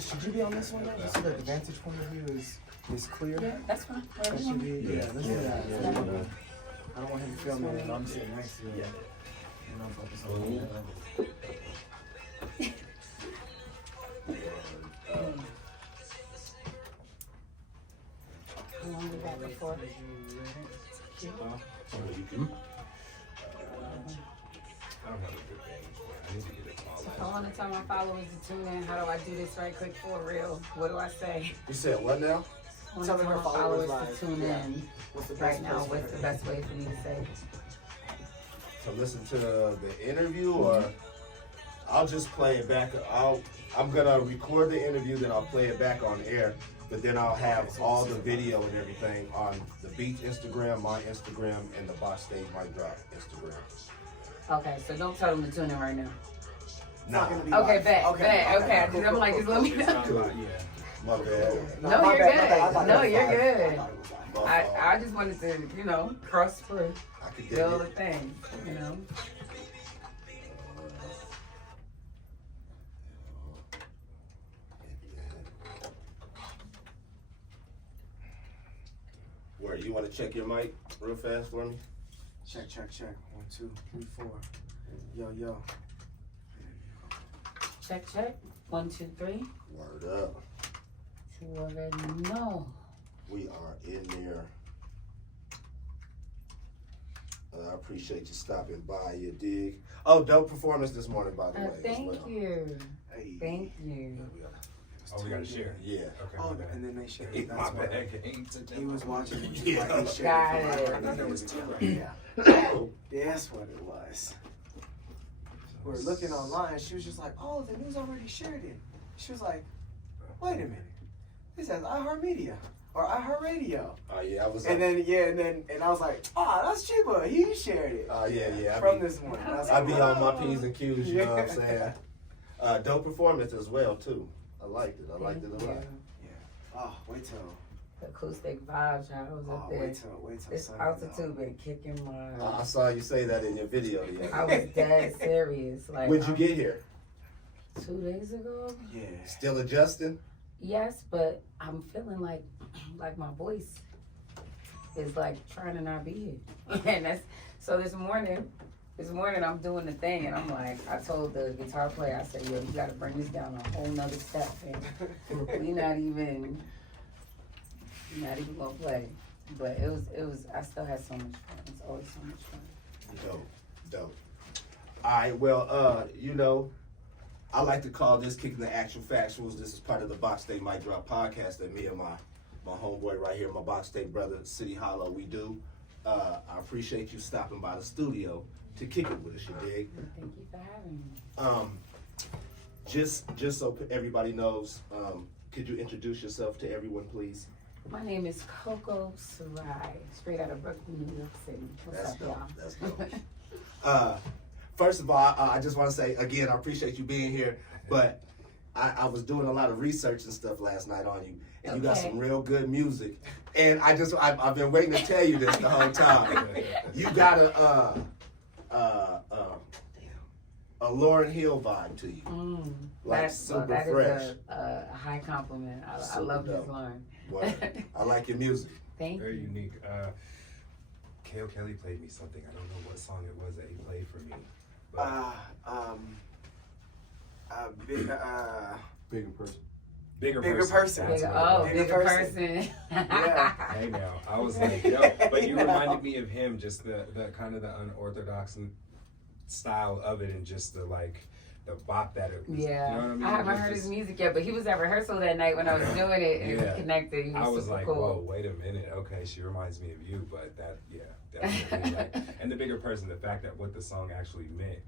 Should you be on this one now? Just so that the vantage point of view is clear? Yeah, that's fine. That should be, let's do that. Yeah. I don't want him to feel me and I'm sitting next to him. And I'm focused on that. How long we got before? You can. I don't have a good game. I need to get it If I want to tell my followers to tune in, how do I do this right quick for real? What do I say? You said what now? I want to tell my followers to tune in What's the right now. What's the best way for me to say? To listen to the interview, or I'll just play it back. I'm gonna record the interview, then I'll play it back on air. But then I'll have all the video and everything on the Beach Instagram, my Instagram, and the BoxState MicDrop Instagram. Okay, so don't tell them to tune in right now. Nah. Okay, bet. Okay. I'm like, just let me know. My bad. No, you're good. No, you're good. I just wanted to, cross through. I could Do get all the it. things, Where you want to check your mic real fast for me? Check. 1, 2, 3, 4. Yo. Check. 1, 2, 3. Word up. You already know. We are in there. I appreciate you stopping by. You dig? Oh, dope performance this morning, by the way. Thank you. Hey. Thank you. We gotta share. Yeah. Okay. Oh, and then they shared. My That's why. bad. He was watching. Yeah. He shared Got it. it. And then it was telling. Yeah. That's what it was. We were looking online. She was just like, "Oh, the news already shared it." She was like, "Wait a minute. This says iHeartMedia or iHeartRadio." Oh yeah, I was. And then I was like, "Oh, that's Chiba. He shared it." Yeah. From this morning. I be on my P's and Q's. You know what I'm saying? Dope performance as well too. I liked it. I liked it a lot. Yeah. Oh, wait till. The acoustic vibes, I was up there. Wait till. This Sunday, altitude been kicking my. I saw you say that in your video. Yeah. I was dead serious. Like, When'd you get here? 2 days ago. Yeah. Still adjusting? Yes, but I'm feeling like my voice is like trying to not be here. And that's so this morning I'm doing the thing and I'm like, I told the guitar player, I said, yo, you gotta bring this down a whole nother step and we not even gonna play. But it was I still had so much fun. It's always so much fun. Dope. All right, well, I like to call this Kicking the Actual Factuals. This is part of the BoxState MicDrop Podcast that me and my homeboy right here, my BoxState brother, City Hollow, we do. I appreciate you stopping by the studio to kick it with us, you dig? Thank you for having me. Just so everybody knows, could you introduce yourself to everyone, please? My name is Coco Sarai, straight out of Brooklyn, New York City. What's up, y'all? That's dope. First of all, I just want to say, again, I appreciate you being here, but I was doing a lot of research and stuff last night on you, and you got some real good music. And I've been waiting to tell you this the whole time. You got a Lauryn Hill vibe to you. Like super fresh. Is a high compliment. I love this line. I like your music. Thank Very you. unique. Kale Kelly played me something. I don't know what song it was that he played for me. Bigger person. Bigger person. person. Bigger person. Yeah. Hey now, I was like, yo, but you reminded me of him, just the kind of the unorthodox style of it, and just the bop that it was. Yeah, you know what I mean? I haven't heard his music yet, but he was at rehearsal that night when I was doing it, and we connected. He was I was super like, cool. whoa, wait a minute. Okay, she reminds me of you, but definitely. And the bigger person, the fact that what the song actually meant,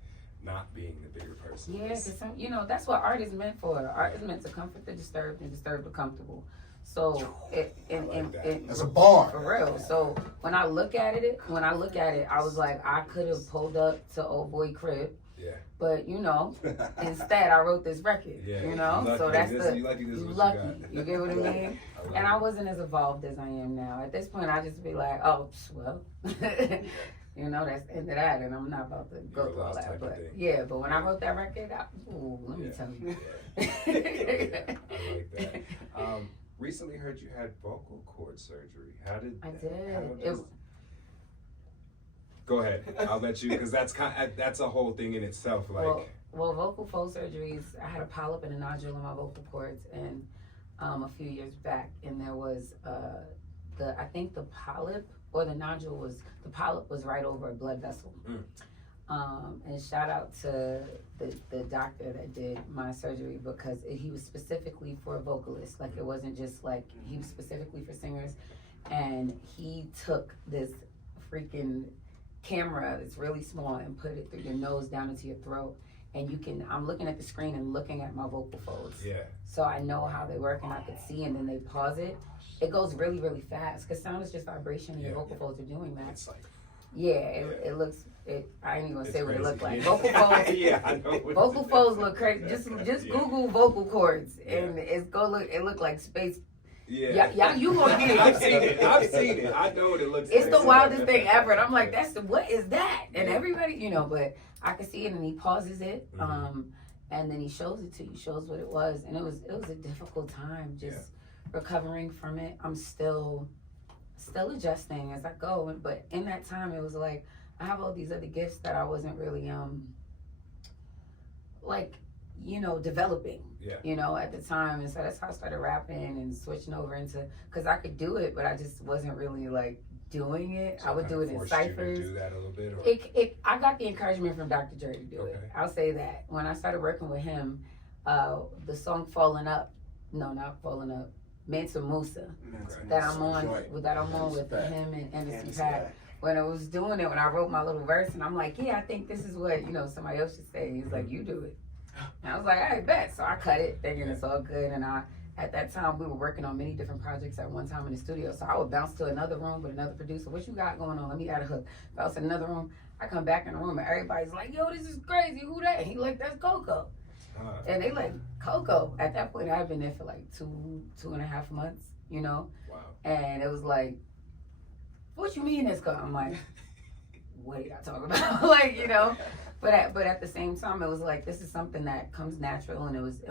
not being the bigger person. Yeah, because that's what art is meant for. Art is meant to comfort the disturbed and disturb the comfortable. So That's a bar. For real. So when I look at it, I was like, I could have pulled up to old boy crib. Yeah. But instead I wrote this record. Yeah. So that's you lucky. You get what I mean? And I wasn't as evolved as I am now. At this point, I just be like, oh, well, You know, that's the end of that, and I'm not about to go You're through all lost that. type of But thing. yeah, but when I wrote that record, let me Yeah. tell you. Yeah, I like that. Recently heard you had vocal cord surgery. How did I how did. does- Go ahead. I'll let you, because that's a whole thing in itself. Like, Well, vocal fold surgeries. I had a polyp and a nodule in my vocal cords, and a few years back, and there was I think the polyp or the nodule the polyp was right over a blood vessel. And shout out to the doctor that did my surgery, because he was specifically for a vocalist. Like, it wasn't just like, he was specifically for singers, and he took this freaking camera that's really small and put it through your nose down into your throat, and I'm looking at the screen and looking at my vocal folds. yeah. So I know how they work, and I could see, and then they pause it. It goes really, really fast, because sound is just vibration, and your vocal folds are doing that. It's like, It looks, I ain't even gonna say what it looked like. Yeah. Vocal folds, Yeah, I know. What vocal it folds is. look crazy. Just Yeah. Google vocal cords, and it look like space. Yeah. Yeah, you gonna get it. I've seen it. I know what it looks It's like. the wildest thing ever, and I'm like, what is that? And Yeah. everybody, but I could see it, and he pauses it, Mhm. and then he shows it to you, shows what it was, and it was a difficult time, just recovering from it. I'm still adjusting as I go, but in that time, it was like I have all these other gifts that I wasn't really developing. Yeah. At the time, and so that's how I started rapping and switching over into, because I could do it, but I just wasn't really like doing it. So I would do it in forced you to ciphers. do that a little bit, or? I got the encouragement from Dr. Dre to do it. Okay. I'll say that. When I started working with him, the song "Falling Up," no, not "Falling Up," Mansa Musa, that I'm on with him and Anderson Paak. When I was doing it, when I wrote my little verse, and I'm like, I think this is what somebody else should say. He's like, you do it. And I was like, I bet. So I cut it, thinking it's all good. And at that time, we were working on many different projects at one time in the studio. So I would bounce to another room with another producer. What you got going on? Let me add a hook. Bounce to another room. I come back in the room, and everybody's like, yo, this is crazy. Who that? And he like, that's Coco. And they like, Coco. At that point, I had been there for like 2.5 months, Wow. And it was like, what you mean that's Coco? I'm like, what are y'all talking about? But at the same time, it was like, this is something that comes natural, and it was.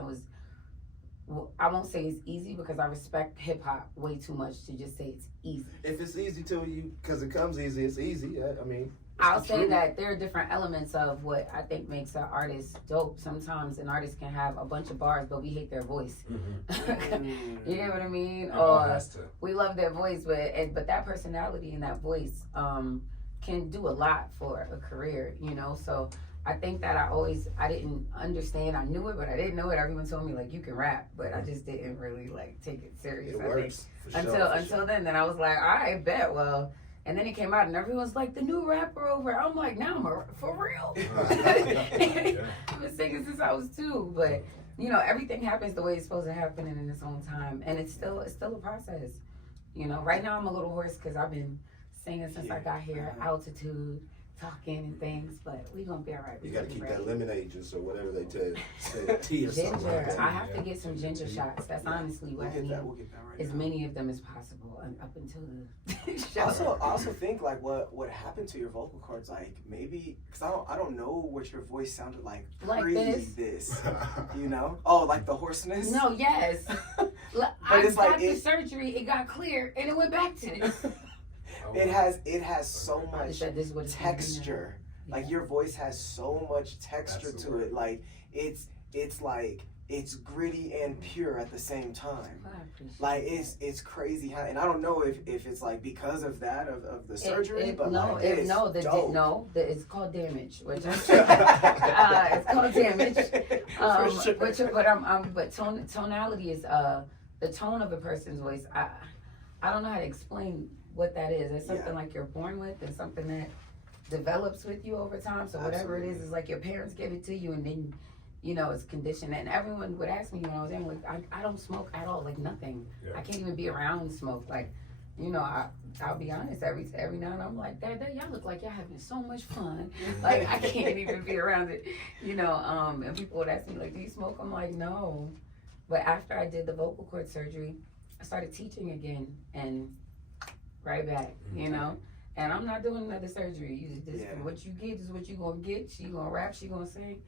I won't say it's easy, because I respect hip hop way too much to just say it's easy. If it's easy to you, because it comes easy, it's easy. I mean, I'll say that there are different elements of what I think makes an artist dope. Sometimes an artist can have a bunch of bars, but we hate their voice. Mm-hmm. You know what I mean? It all Or has to. we love their voice, but that personality and that voice can do a lot for a career. So I think that I didn't understand. I knew it, but I didn't know it. Everyone told me like, you can rap, but I just didn't really like take it serious. it I works. think until then I was like, all right, bet. Well, and then it came out, and everyone's like, the new rapper over. I'm like, now I'm for real. I've been singing since I was 2, but everything happens the way it's supposed to happen and in its own time, and it's still a process. Right now I'm a little hoarse because I've been singing since I got here, altitude, talking and things, but we gonna be all right. You got to keep that lemenade juice or whatever they tell you. Say tea or something. Ginger. Like that. I have to get some ginger shots. That's honestly what I need. We'll get that right As now. many of them as possible up until the show. I also think like what happened to your vocal cords, like maybe because I don't know what your voice sounded like pre this. Like the hoarseness. No, yes. I it's got like the surgery, it got clear, and it went back to this. It has so much texture. Like your voice has so much texture to it. Like it's gritty and pure at the same time. Like it's crazy how, and I don't know if it's like because of that of the surgery, it's called damage. Which it's called damage. But tonality is the tone of a person's voice. I don't know how to explain what that is. It's something like you're born with, and something that develops with you over time. So whatever it is like your parents give it to you, and then it's conditioned. And everyone would ask me when I was in, like, I don't smoke at all, like nothing. I can't even be around smoke. Like, I'll be honest, every now and then I'm like, Dad, y'all look like y'all having so much fun. Like I can't even be around it, and people would ask me like, do you smoke? I'm like, no. But after I did the vocal cord surgery, I started teaching again, and right back, And I'm not doing another surgery. You just Yeah. what you get is what you gonna get. She gonna rap, she gonna sing,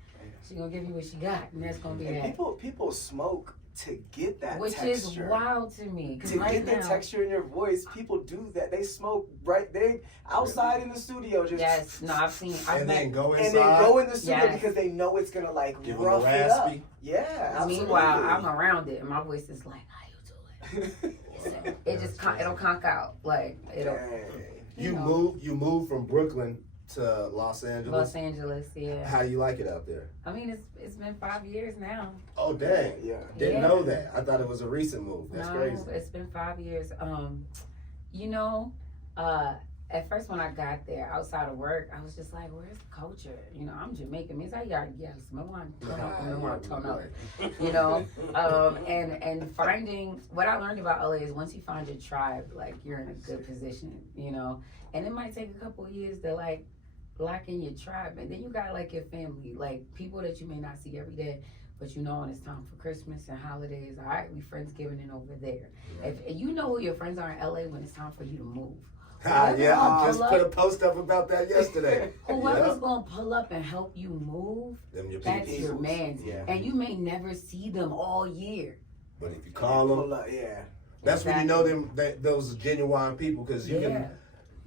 she gonna give you what she got, and that's gonna be And that. people smoke to get that Which texture. is wild to me. 'Cause To right get the now, texture in your voice, people do that. They smoke right they outside in the studio just yes, no, I've And then go and inside. then go in the studio Yes. because they know it's gonna like Give 'em rough the it up. raspy. Yeah, absolutely. Meanwhile, I'm around it, and my voice is like, "How you doing?" It just it'll conk out, like it'll. Dang. You moved from Brooklyn to Los Angeles. Los Angeles, yeah. How do you like it out there? I mean, it's been 5 years now. Oh dang! Yeah. Didn't Yeah. know that. I thought it was a recent move. That's No, crazy. it's been 5 years. You know, at first when I got there, outside of work, I was just like, "Where's the culture?" You know, I'm Jamaican. Means I yes, me want turn up. You know, and finding what I learned about LA is once you find your tribe, like you're in a good position. You know, and it might take a couple of years to like lock in your tribe, and then you got like your family, like people that you may not see every day. But you know when it's time for Christmas and holidays, all right, we Friendsgiving and over there. If you know who your friends are in LA when it's time for you to move. Yeah, I Whoever's just gonna put a pull up- post up about that yesterday. Whoever's Yep. gonna pull up and help you move, Them your that's people. your man. Yeah. And you may never see them all year. But if you call them, Pull up, yeah. that's when you know them. Those are genuine people because you Yeah. can.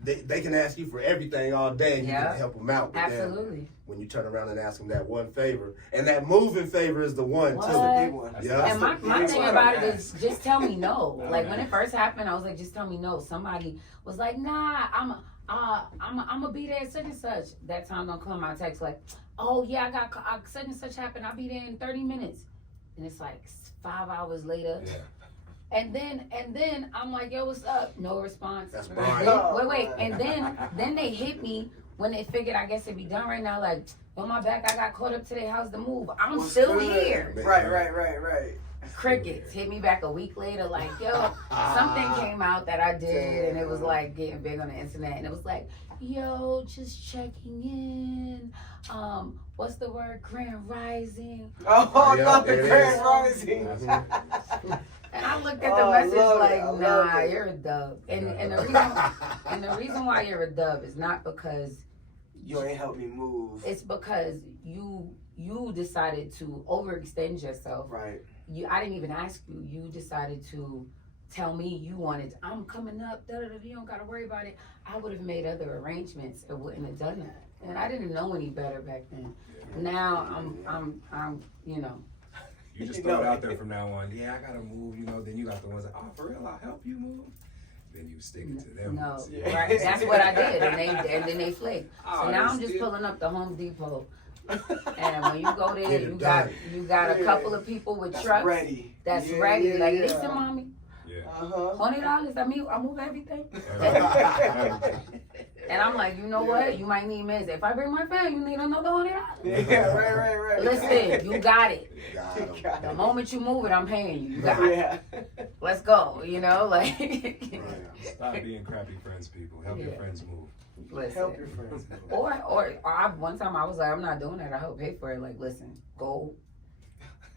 They can ask you for everything all day and you Yeah. can help them out. But then Absolutely. when you turn around and ask them that one favor, and that moving favor is the one What? too. The big one. Yeah. And my big thing one. about it is just tell me no. Oh, Like when man. it first happened, I was like, just tell me no. Somebody was like, nah, I'm gonna be there at such and such. That time don't come. I text like, oh yeah, I got such and such happened. I'll be there in 30 minutes. And it's like 5 hours later. Yeah. And then I'm like, yo, what's up? No response. That's And Brian. then- wait. And then they hit me when they figured I guess it'd be done right now. Like, on my back, I got caught up to their house to move. I'm What's still good? here. Right. Crickets hit me back a week later, like, yo, something came out that I did, and it was like getting big on the internet, and it was like, yo, just checking in. What's the word? Grand Rising. Oh, Yeah, not the there it Grand is. Rising. And I looked at the Oh, I message love like, it. I love nah, it. you're a dub. And the reason why you're a dub is not because You ain't helped me move. it's because you decided to overextend yourself. Right. I didn't even ask you. You decided to tell me you wanted. I'm coming up. You don't gotta worry about it. I would have made other arrangements. Or wouldn't have done that. And I didn't know any better back then. Now I'm you know. You just throw it out there from now on. Yeah, I gotta move. You know, then you got the ones that, oh, for real, I'll help you move. Then you stick it to them. No, Yeah. right. That's what I did, and then they flaked. Oh, So now they I'm just still- pulling up the Home Depot, and when you go there, Get it you got done. a couple of people with That's trucks ready. that's Yeah, ready. yeah, Like, yeah. listen, mommy, Yeah. Uh-huh. $20. I move everything. And I'm like, you know what? You might need meds. If I bring my family, you need another $100. Yeah, right. Listen, you got it. Got The it. moment you move it, I'm paying you. You got it. Yeah. Let's go. You know, like. Right. Stop being crappy friends, people. Help your Yeah. friends move. Listen. Help your friends. Or one time I was like, I'm not doing that. I help pay for it. Like, listen, go.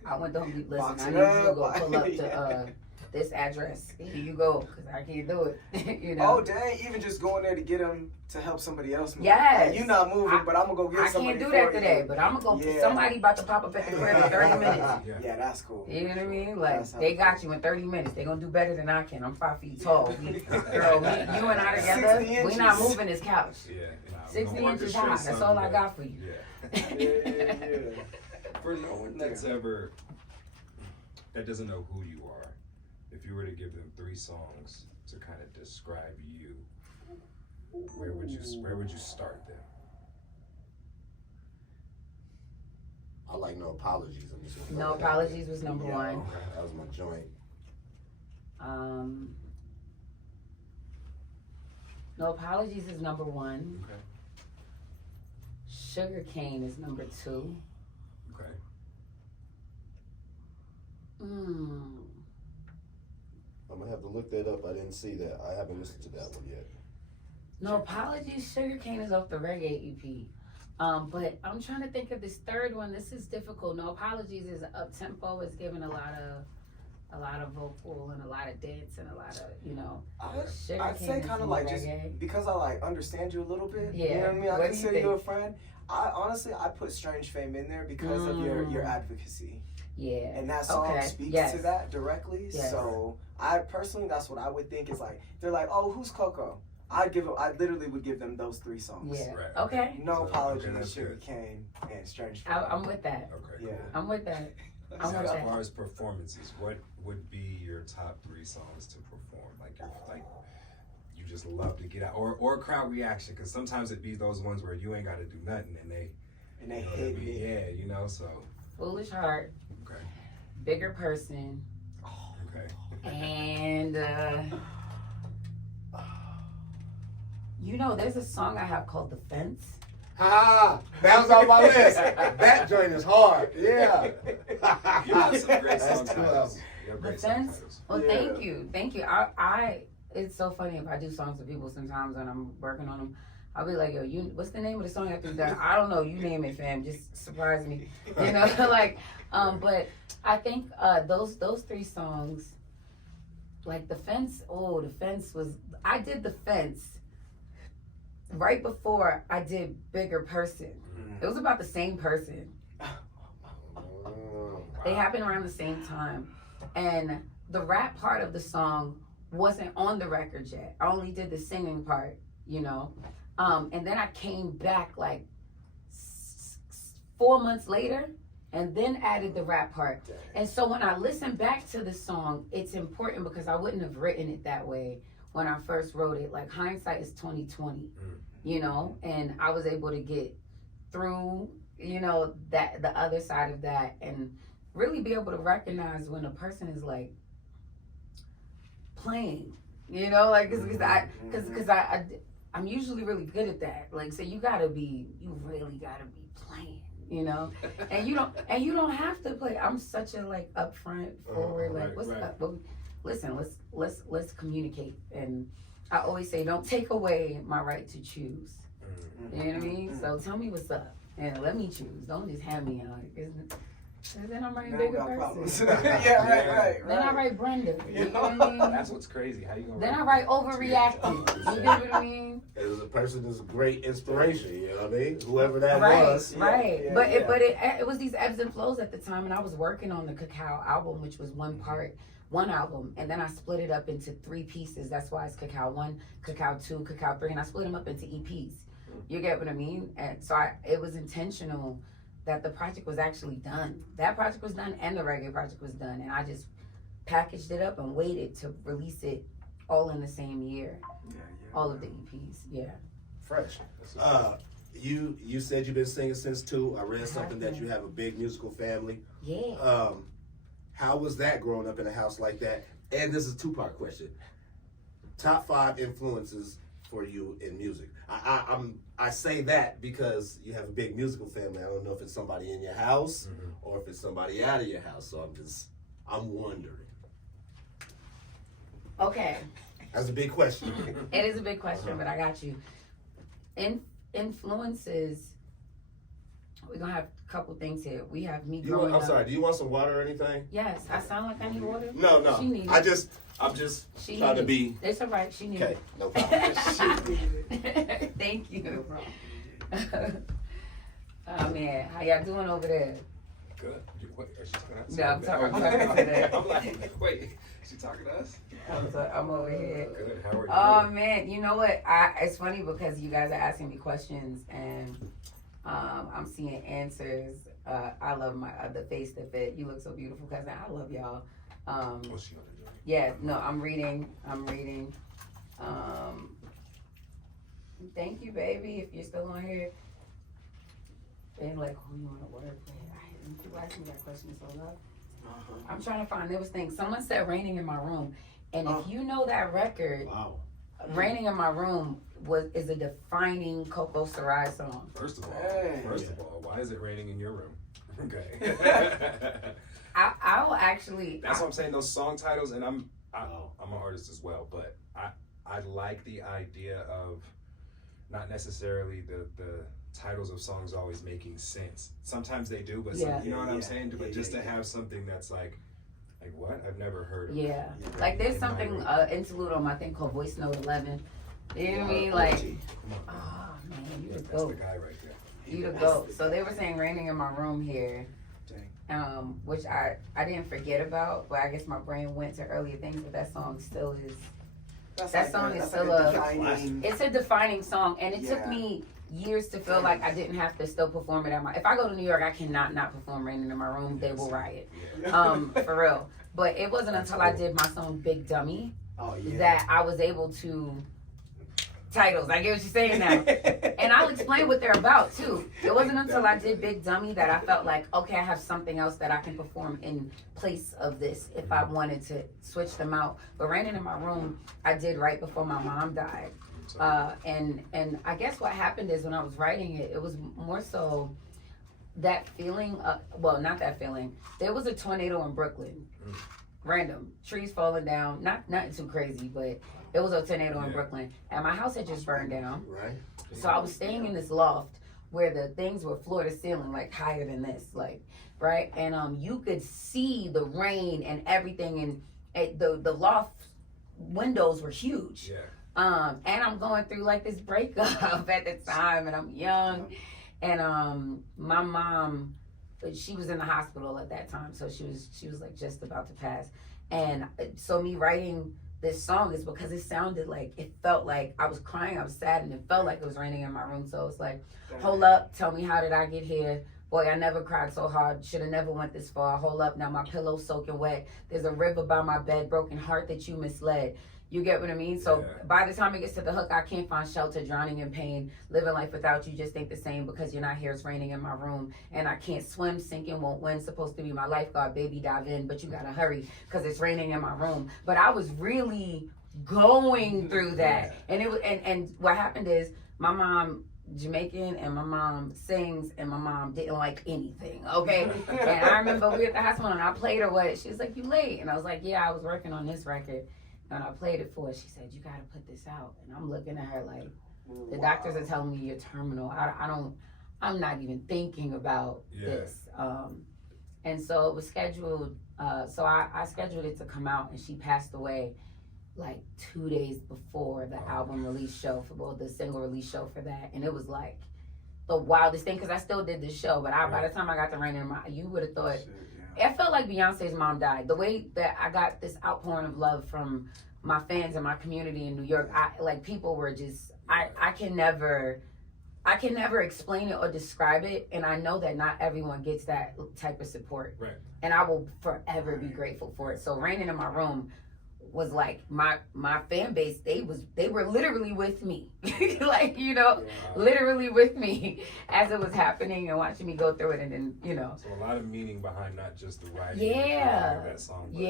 I went to Home Depot. Listen, Box I it need you to up. go pull up to Yeah. this address. Here you go, because I can't do it. You know. Oh dang! Even just going there to get them to help somebody else move. Yes. Like, you not moving, I- but I'm gonna go get I somebody. can't do that for you. today, but I'm gonna go. Yeah. Somebody about to pop up at the crib in 30 minutes. Yeah. Yeah, that's cool. You know what I mean? Like, That's how they it got goes. you in 30 minutes. They gonna do better than I can. I'm 5 feet tall. Girl, you and I together, 60 we not inches. moving this couch. Yeah. Nah, we 60 gonna inches orchestrate high. That's something, all I yeah. got for you. Yeah. Yeah. For no one that's ever that doesn't know who you are, if you were to give them 3 songs to kind of describe you, where would you start them? I like No Apologies. I'm just gonna No throw that out Apologies was number Yeah. one. there. That was my joint. No Apologies is number one. Okay. Sugar Cane is number 2. Okay. I'm gonna have to look that up. I didn't see that. I haven't listened to that one yet. No Apologies, Sugar Cane is off the Reggae EP. But I'm trying to think of this third one. This is difficult. No Apologies is up tempo. It's giving a lot a lot of vocal and a lot of dance and a lot of, you know. I'd say kind of like just because I like understand you a little bit. Yeah. You know what I mean? I What do you consider you a think? friend. I honestly put Strange Fame in there because of your advocacy. Yeah. And that song speaks to that directly. Yes. So I personally, that's what I would think is like, they're like, oh, who's Coco? I literally would give them those 3 songs. Yeah. Right. Okay. No So, Apology, okay, that's Sugar good. Cane, and Strange Fame. I'm with that. Okay. Yeah. Cool. I'm with that. I'm So with as that. far as performances, what would be your top 3 songs to perform? Like you just love to get out, or crowd reaction, because sometimes it be those ones where you ain't got to do nothing and they And they you know what I hit mean? me. Yeah, you know. So Foolish Heart, okay, Bigger Person, okay. and you know, there's a song I have called The Fence. Ha! That was on my list. That joint is hard. Yeah. You have some great That's song 2 titles. albums. You have The great song Fence. titles. Well, Yeah. thank you. I it's so funny if I do songs with people sometimes when I'm working on them. I'll be like, yo, what's the name of the song after you done? I don't know. You name it, fam. Just surprise me. You know, like, but I think those 3 songs, like The Fence. Oh, The Fence was. I did The Fence right before I did Bigger Person. It was about the same person. They happened around the same time, and the rap part of the song wasn't on the record yet. I only did the singing part, you know. And then I came back like 4 months later and then added the rap part. And so when I listen back to the song, it's important because I wouldn't have written it that way when I first wrote it. Like, hindsight is 20/20, you know, and I was able to get through, you know, that the other side of that and really be able to recognize when a person is like playing, you know, like because I'm usually really good at that. Like, so you really gotta be playing, you know, and you don't have to play. I'm such a like upfront, forward, like right, what's right. up? Well, listen, let's communicate. And I always say, don't take away my right to choose. You know what I mean? So tell me what's up and let me choose. Don't just have me out. And then I'm writing Now Bigger got Person. problems. Yeah, right. Then I write Brenda. You know what I mean? That's what's crazy. How you gonna? Then I write Overreacting. You get what I mean? As a person is a great inspiration, you know what I mean? Whoever that Right, was. right. Yeah, But yeah. it was these ebbs and flows at the time, and I was working on the Cacao album, which was one album, and then I split it up into 3 pieces. That's why it's Cacao 1, Cacao 2, Cacao 3, and I split them up into EPs. You get what I mean? And so it was intentional that the project was actually done. That project was done and the reggae project was done, and I just packaged it up and waited to release it all in the same year. Yeah. All of the EPs, yeah. Fresh. You said you've been singing since 2. I read something that you have a big musical family. Yeah. How was that growing up in a house like that? And this is a 2-part question. Top 5 influences for you in music. I say that because you have a big musical family. I don't know if it's somebody in your house or if it's somebody out of your house. So I'm wondering. Okay. That's a big question. It is a big question, but I got you. Influences. We're gonna have a couple things here. We have me growing I'm up. sorry. Do you want some water or anything? Yes, I sound like I need water. No. She needs I'm just She trying to needs be It's all right. She needs okay. No problem. Thank you. Oh man, how y'all doing over there? Good. Wait, is she talking to us? No, I'm talking over there. I'm like, wait, she talking to us? I'm over here. Good. How are you? Oh man, you know what? It's funny because you guys are asking me questions and I'm seeing answers. I love the face that fit. You look so beautiful, cousin. I love y'all. What's she gonna do? Yeah, no, I'm reading. Thank you, baby. If you're still on here, and like, who you want to work with? People ask me that question so loud. I'm trying to find. There was things. Someone said "Raining in My Room," and if you know that record, Wow. "Raining in My Room" is a defining Coco Sarai song. First of Hey. all, why is it raining in your room? Okay. I will actually. That's what I'm saying. Those song titles, and I'm an artist as well, but I like the idea of not necessarily the titles of songs always making sense. Sometimes they do, but you know what I'm saying? But just to have something that's like Like what? I've never heard of. Yeah. Yeah. Like there's In my something room. interlude on my thing called Voice Note 11. You know what I mean? Like, OG. Come on. oh man, you the That's the goat. guy right there. You the That's goat. the So they guy. were saying raining in my room here. Dang. Which I didn't forget about, but I guess my brain went to earlier things, but that song still is, That song is still a- defining. it's a defining song, and it took Yeah. me years to feel like I didn't have to still perform it at my, if I go to New York, I cannot not perform Raining in My Room, they will riot, Yeah. for real. But it wasn't until I did my song Big Dummy Oh yeah. that I was able to, titles, I get what you're saying now. And I'll explain what they're about too. It wasn't until I did Big Dummy that I felt like, okay, I have something else that I can perform in place of this if I wanted to switch them out. But Raining in My Room, I did right before my mom died. And I guess what happened is when I was writing it, it was more so that feeling, well, not that feeling. There was a tornado in Brooklyn. Random. Trees falling down. Nothing too crazy, but it was a tornado in Yeah. Brooklyn. And my house had just burned down. Right. So I was staying in this loft where the things were floor to ceiling, like higher than this, like, right? And you could see the rain and everything, and the loft windows were huge. Yeah. And I'm going through like this breakup at the time, and I'm young, and my mom, she was in the hospital at that time, so she was like just about to pass, and so me writing this song is because it sounded like, it felt like I was crying, I was sad, and it felt like it was raining in my room. So it's like, hold up, tell me how did I get here? Boy, I never cried so hard, should have never went this far. Hold up, now my pillow's soaking wet. There's a river by my bed, broken heart that you misled. You get what I mean? So Yeah. by the time it gets to the hook, I can't find shelter, drowning in pain, living life without you, just think the same because you're not here, it's raining in my room. And I can't swim, sinking, won't win, supposed to be my lifeguard, baby, dive in, but you gotta hurry because it's raining in my room. But I was really going through that. And it was, and what happened is my mom, Jamaican, and my mom sings, and my mom didn't like anything, okay? And I remember we were at the hospital and I played her what, she was like, you late? And I was like, yeah, I was working on this record. And I played it for her. She said, you gotta put this out. And I'm looking at her like, the doctors are telling me you're terminal. I'm not even thinking about this. And so it was scheduled, so I scheduled it to come out, and she passed away like 2 days before the album release show the single release show for that. And it was like the wildest thing, because I still did this show, but by the time I got to Rain in My, you would have thought, I felt like Beyonce's mom died. The way that I got this outpouring of love from my fans and my community in New York, people were just, I can never explain it or describe it, and I know that not everyone gets that type of support. Right. And I will forever be grateful for it. So Raining in My Room was like my fan base, they were literally with me. Like, you know, literally with me as it was happening and watching me go through it, and then, you know. So a lot of meaning behind not just the writing of that song, but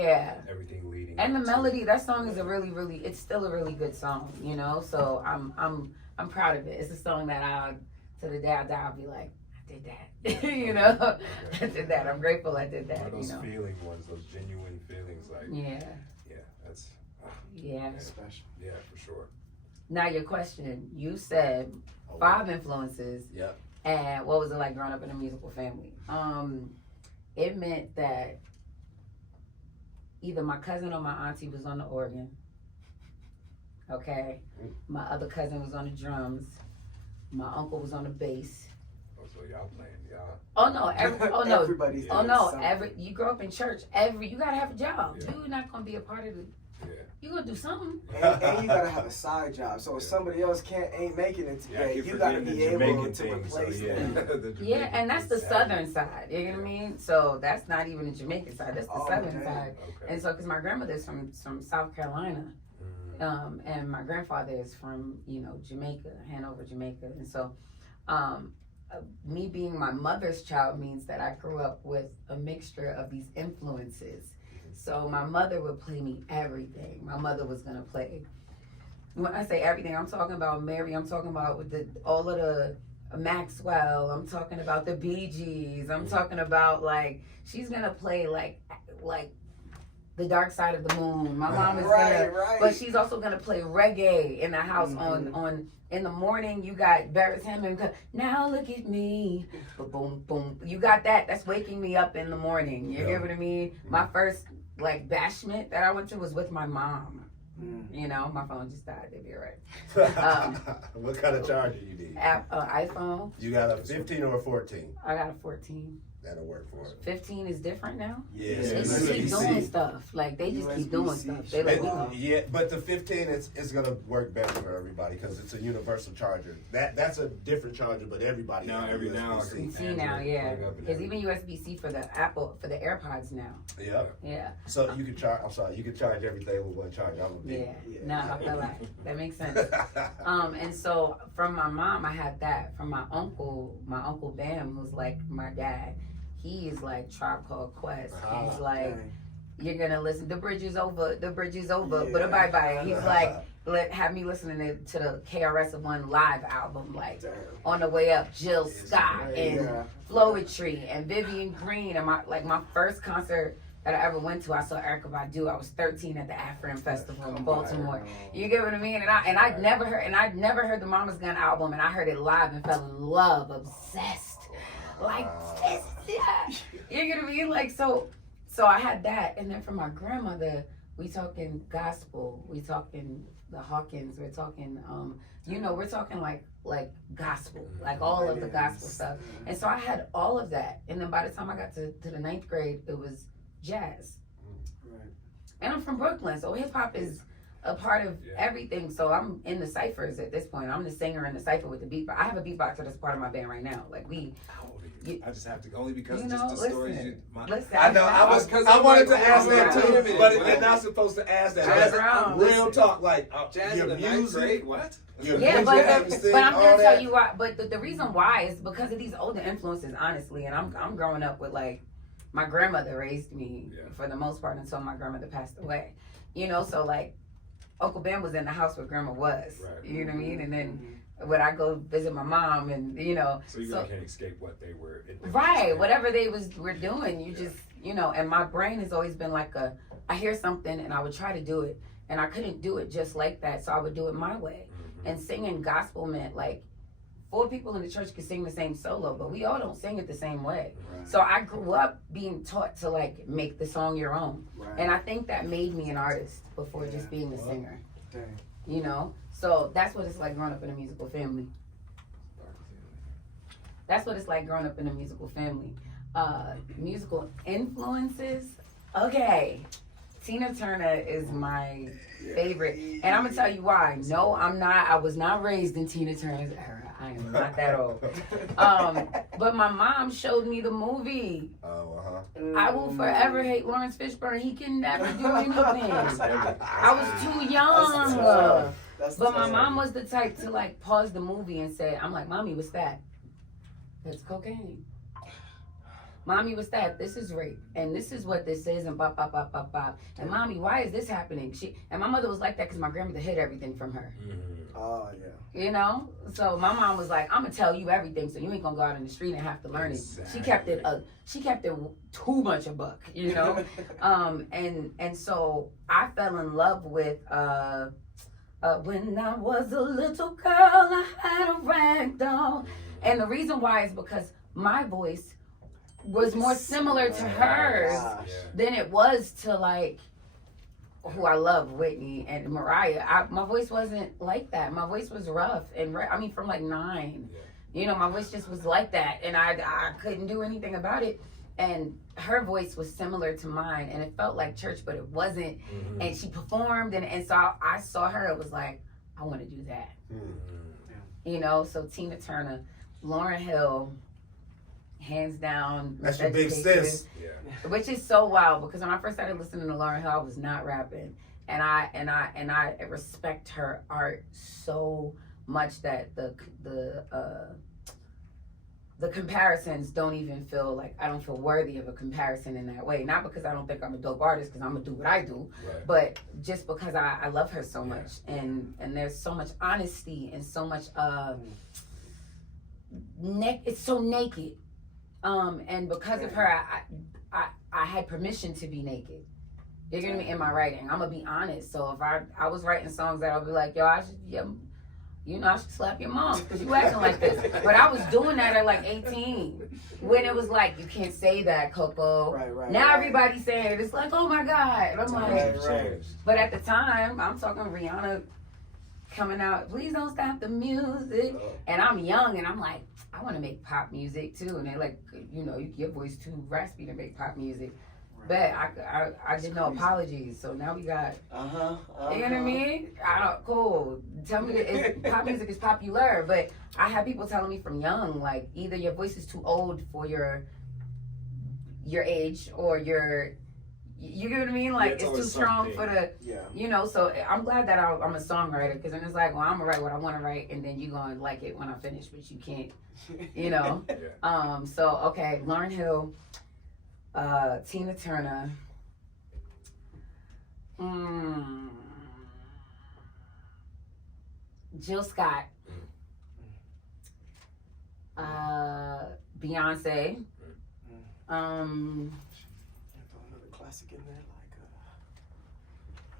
everything leading And the up to melody, it. that song is it's still a really good song, you know. So I'm proud of it. It's a song that to the day I die, I'll be like, I did that. You know, I did that. I'm grateful I did that. One of those you know? feeling ones, those genuine feelings, like that's Special. yeah, for sure. Now your question, you said 5 influences. Yep. And what was it like growing up in a musical family? It meant that either my cousin or my auntie was on the organ. Okay. My other cousin was on the drums. My uncle was on the bass. Oh, so y'all playing, y'all. Oh no! Everybody's Oh doing no! something. You grow up in church. You gotta have a job. Yeah. You're not gonna be a part of it. Yeah. You gonna do something. And you gotta have a side job. So if somebody else ain't making it Yeah, I today, keep you gotta forgetting be the able Jamaican to thing, so replace yeah. them. The Yeah, Jamaican and that's the thing. southern side. You know what I mean? So that's not even the Jamaican side. That's the Oh, southern damn. side. Okay. And so, because my grandmother's from South Carolina, Mm. and my grandfather is from Jamaica, Hanover, Jamaica, and so me being my mother's child means that I grew up with a mixture of these influences. So my mother would play me everything. My mother was gonna play. When I say everything, I'm talking about Mary. I'm talking about all of the Maxwell. I'm talking about the Bee Gees. I'm talking about she's gonna play like the Dark Side of the Moon. My mom is gonna, but she's also gonna play reggae in the house on in the morning. You got Barris Hammond. Now look at me, boom, boom. You got that. That's waking me up in the morning. You hear what I mean? My first like bashment that I went to was with my mom. You know, my phone just died. They'd be right. What kind of charger you need? iPhone. You got a 15 or a 14? I got a 14. That'll work for it. 15 is different now. Yeah, They it's just keep USB-C. doing stuff. Like they just keep doing USB-C. stuff. They like, we gonna- Yeah, but the 15 is gonna work better for everybody because it's a universal charger. That's a different charger, but everybody Now, has every now, USB-C. See now, Android, yeah, plug up and because even USB-C for the AirPods now. Yep. Yeah, So you can charge. I'm sorry, you can charge everything with one charger. I'm a big. yeah. No, I feel like that makes sense. And so from my mom, I had that. From my uncle Bam, who's like my dad. He is like Tribe Called Quest. He's like, you're gonna listen. The bridge is over. The bridge is over. But bye bye. He's like, have me listening to the KRS-One live album, like On the Way Up, Jill Scott and Floetry and Vivian Green. And my first concert that I ever went to, I saw Erykah Badu. I was 13 at the Afrin Festival in Baltimore. You get what I mean? And I'd never heard the Mama's Gun album, and I heard it live and fell in love, obsessed. Like this, yeah. You get what I mean? Like so I had that, and then from my grandmother, we talking gospel, we talking the Hawkins, we're talking we're talking like gospel, like all of the gospel stuff. And so I had all of that, and then by the time I got to the 9th grade, it was jazz. Right. And I'm from Brooklyn, so hip hop is a part of everything. So I'm in the ciphers at this point. I'm the singer in the cipher with the beatbox. I have a beatboxer that's part of my band right now. Like How old are you? I just have to, only because you just know, the stories you. listen, I know. I wanted to ask that too, but they're not supposed to ask that. Jazz That's around. real talk, like Jazz your in the 9th music. grade? What? Your Yeah, music, but I'm all gonna that. tell you why. But the reason why is because of these older influences, honestly. And I'm growing up with like my grandmother raised me for the most part until my grandmother passed away. You know, so like Uncle Ben was in the house where Grandma was. Right. You know what I mean? And then when I go visit my mom, and So you really can't escape what they were. Right, whatever they were doing, you just and my brain has always been like I hear something and I would try to do it, and I couldn't do it just like that, so I would do it my way. And singing gospel meant like 4 people in the church could sing the same solo, but we all don't sing it the same way. Right. So I grew up being taught to like make the song your own. Right. And I think that made me an artist before just being a singer. Dang. You know? So that's what it's like growing up in a musical family. That's what it's like growing up in a musical family. Musical influences. Okay. Tina Turner is my favorite. And I'm going to tell you why. No, I'm not. I was not raised in Tina Turner's era. I am not that old. But my mom showed me the movie. I will forever hate Lawrence Fishburne. He can never do anything. I was too young. But my mom was the type to like pause the movie and say, I'm like, Mommy, what's that? That's cocaine. Mommy, what's that? This is rape. And this is what this is. And bop, bop, bop, bop, bop. And Mommy, why is this happening? And my mother was like that because my grandmother hid everything from her. Oh, yeah. You know? So my mom was like, I'm going to tell you everything so you ain't going to go out in the street and have to learn it. She kept it too much a buck, you know? And so I fell in love with, when I was a little girl, I had a rag doll. And the reason why is because my voice was more similar to hers than it was to like who I love, Whitney and Mariah. My voice wasn't like that. My voice was rough and from like 9. You know, my voice just was like that, and I couldn't do anything about it. And her voice was similar to mine, and it felt like church, but it wasn't. And she performed, and so I saw her. It was like, I want to do that. You know, so Tina Turner, Lauryn Hill, hands down. That's your big sis. Which is so wild because when I first started listening to Lauryn Hill, I was not rapping, and I respect her art so much that the comparisons don't even feel like I don't feel worthy of a comparison in that way. Not because I don't think I'm a dope artist, because I'm gonna do what I do, but just because I love her so much, and there's so much honesty and so much it's so naked. And because of her, I had permission to be naked. You're gonna be in my writing. I'm gonna be honest. So if I was writing songs that I'll be like, yo, you know, I should slap your mom because you acting like this. But I was doing that at like 18 when it was like, you can't say that, Coco. Right. Now everybody's saying it. It's like, oh my God. And I'm like, Right. but at the time, I'm talking Rihanna coming out, please don't stop the music. And I'm young and I'm like, I want to make pop music too. And they're like, you know, your voice too raspy to make pop music. But I did no apologies, so now we got, you know what I mean? Cool. Tell me pop music is popular, but I had people telling me from young, like, either your voice is too old for your age, or you get what I mean? Like, it's too strong for the, you know, so I'm glad that I'm a songwriter, because then it's like, well, I'm going to write what I want to write, and then you're going to like it when I finish, but you can't, you know? So, okay, Lauryn Hill, Tina Turner, Jill Scott, Beyonce, classic in there,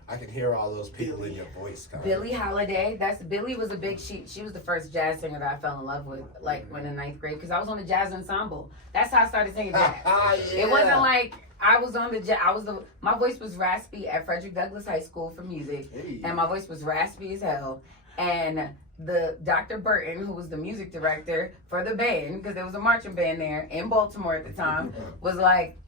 I can hear all those people in your voice. Billie Holiday. Billie was a big, she was the first jazz singer that I fell in love with, like when in 9th grade, because I was on the jazz ensemble. That's how I started singing jazz. It wasn't like I was on the jazz. My voice was raspy at Frederick Douglass High School for music, and my voice was raspy as hell. And the Dr. Burton, who was the music director for the band, because there was a marching band there in Baltimore at the time, was like,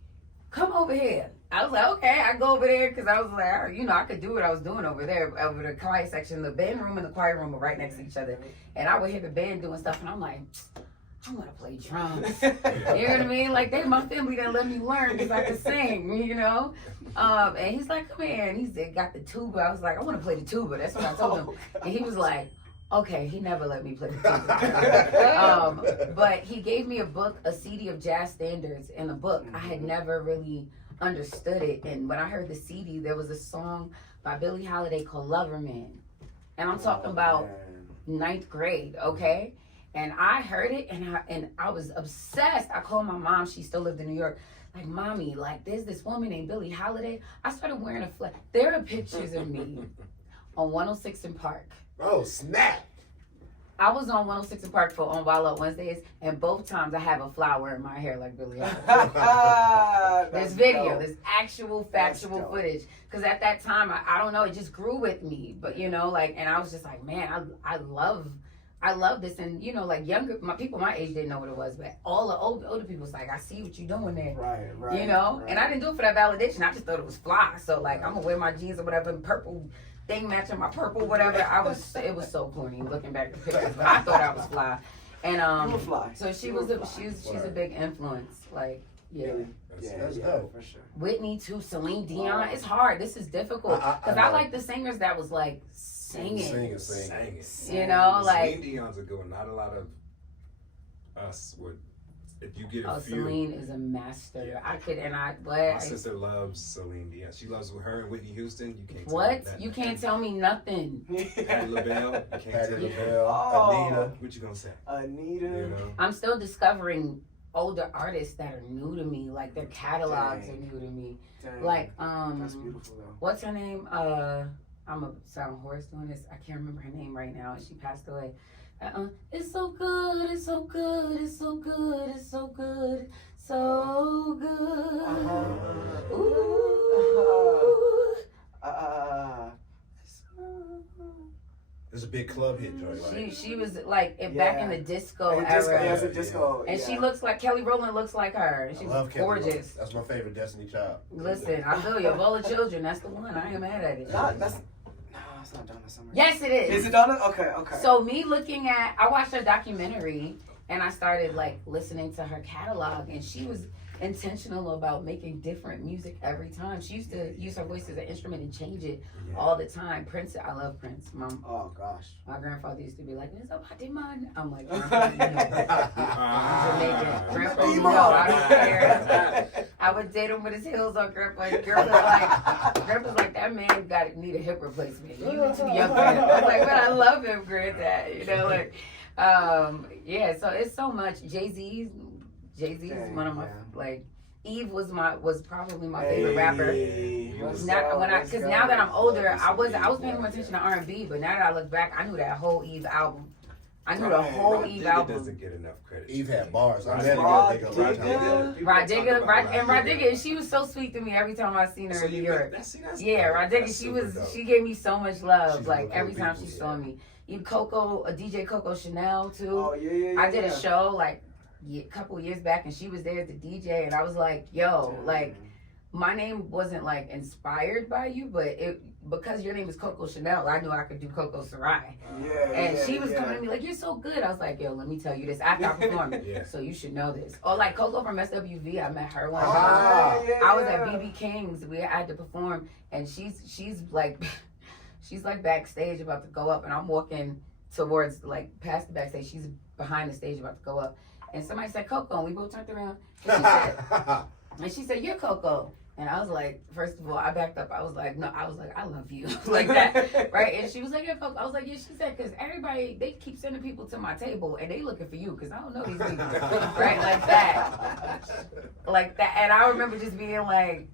come over here. I was like, okay, I go over there, because I was like, you know, I could do what I was doing over there, over the choir section. The band room and the choir room were right next to each other. And I would hear the band doing stuff, and I'm like, I want to play drums. You know what I mean? Like, my family didn't let me learn because I could sing, you know? And he's like, come here. And he said, got the tuba. I was like, I want to play the tuba. That's what I told him. And he was like, okay, he never let me play the tuba. But he gave me a book, a CD of jazz standards in the book. I had never really understood it. And when I heard the CD, there was a song by Billie Holiday called Loverman. And I'm talking about 9th grade, okay? And I heard it, and I was obsessed. I called my mom. She still lived in New York. Like, Mommy, like, there's this woman named Billie Holiday. I started wearing a flag. There are pictures of me on 106 in Park. Oh, snap. I was on 106 in Park on Wild Out Wednesdays, and both times I have a flower in my hair like Billie Holiday. There's video. There's actual, factual footage. Because at that time, I don't know, it just grew with me. But, you know, like, and I was just like, man, I love this. And, you know, like, people my age didn't know what it was, but all the older people was like, I see what you're doing there. Right. You know? Right. And I didn't do it for that validation. I just thought it was fly. So, like, I'm going to wear my jeans or whatever, purple thing matching my purple, whatever. It was so corny looking back at the pictures, but I thought I was fly. And, you were fly. So she's a big influence. Like, yeah. That's dope. For sure. Whitney too, Celine Dion. It's hard. This is difficult. Because I like the singers that was, like, singing. You know, like Celine Dion's a good one. Not a lot of us would. If you get a few. Celine is a master. Yeah. My sister loves Celine Dion. She loves her and Whitney Houston. You can't. What? You can't tell me nothing. Patti LaBelle. You can't tell me. Anita. What you gonna say? Anita. You know? I'm still discovering older artists that are new to me. Like, their catalogs are new to me. Dang. Like, that's beautiful though. what's her name? I'm gonna sound hoarse doing this. I can't remember her name right now, and she passed away. It's so good, it's so good, it's so good, it's so good, so good. Ooh. It's a big club hit, Joy. Right? She was like back in the disco era. Yes, a disco. And she looks like Kelly Rowland looks like her. She's gorgeous. That's my favorite Destiny Child. Listen, I feel you. Of all the children, that's the one. I ain't mad at it. It's not Donna Summer. Yes, it is. Is it Donna? Okay. So me I watched her documentary, and I started like listening to her catalog, and she was intentional about making different music every time. She used to use her voice as an instrument and change it all the time. Prince, I love Prince. Oh gosh. My grandfather used to be like, "It's about Demon." I'm like, Grandpa, Grandpa, no, I don't care. I would date him with his heels on. Grandpa's like, that man need a hip replacement. You too young for him. I was like, but I love him, Granddad. You know, like, so it's so much. Jay-Z is one of my, like, Eve was probably my favorite rapper. What's Now, up? because now that I'm older, I was paying Yeah. more attention to R&B, but now that I look back, I knew that whole Eve album. I knew the Right. whole Rod Eve Digger album. doesn't get enough credit. Eve had bars. I'm Rod never Digger. gonna think of Rod Rod Digger. Digger. People Rod talk Digger, about Rod Digger, and she was so sweet to me every time I seen her So in New you York. that's Yeah, Rod Digger, that's she super was, dope. she gave me so much love. She's Like one of every cool time she people, saw me. Even Coco, DJ Coco Chanel too. Oh yeah. I did a show like a couple years back, and she was there as the DJ, and I was like, yo, like my name wasn't like inspired by you, but because your name is Coco Chanel, I knew I could do Coco Sarai. And she was coming to me like, you're so good. I was like, yo, let me tell you this after I performed. Yeah. So you should know this. Or like Coco from SWV, I met her one time. Ah. I was at BB King's. I had to perform, and she's like backstage about to go up, and I'm walking towards like past the backstage. She's behind the stage about to go up, and somebody said Coco, and we both turned around, and she said, you're Coco. And I was like, first of all, I backed up. I was like, no, I love you. Like that, right? And she was like, yeah, Coco. I was like, yeah, she said, because everybody, they keep sending people to my table, and they looking for you, because I don't know these people. Right? Like that. Like that. And I remember just being like,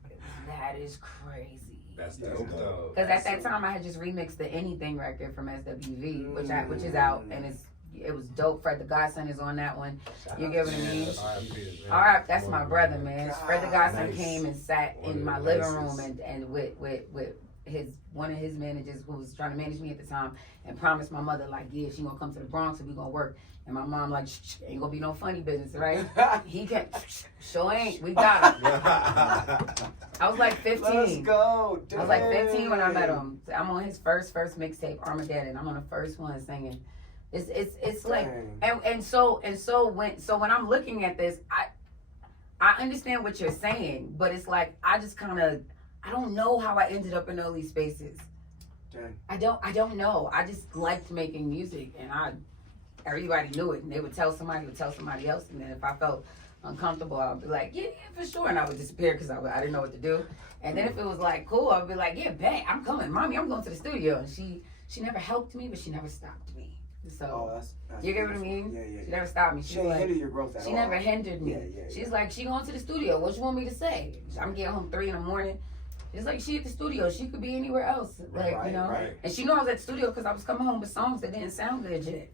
that is crazy. That's dope though. Because at that time, I had just remixed the Anything record from SWV, which is out, and it was dope. Fred the Godson is on that one. You get what I mean? All right, that's my brother, man. Fred the Godson Nice. came and sat One in of my the living nicest. room and with one of his managers who was trying to manage me at the time, and promised my mother like, yeah, she gonna come to the Bronx and we gonna work. And my mom like, shh, ain't gonna be no funny business, right? He can't. Sure ain't. We got him. I was like 15. Let's go. I was like 15 when I met him. I'm on his first mixtape, Armageddon. I'm on the first one singing. It's like and so when I'm looking at this, I understand what you're saying, but it's like I don't know how I ended up in all these spaces. Dang. I don't know. I just liked making music, and everybody knew it, and they would tell somebody else, and then if I felt uncomfortable, I'd be like, yeah, for sure, and I would disappear because I didn't know what to do. And then if it was like cool, I'd be like, yeah, bet, I'm coming, mommy, I'm going to the studio. And she never helped me, but she never stopped me. So that's you get what I mean? Yeah. She never stopped me. She didn't hinder your growth at all. She never hindered me. Yeah. She's like, she going to the studio. What you want me to say? I'm getting home 3 a.m. It's like she at the studio. She could be anywhere else. Like, Right, you know? right. And she knew I was at the studio because I was coming home with songs that didn't sound legit.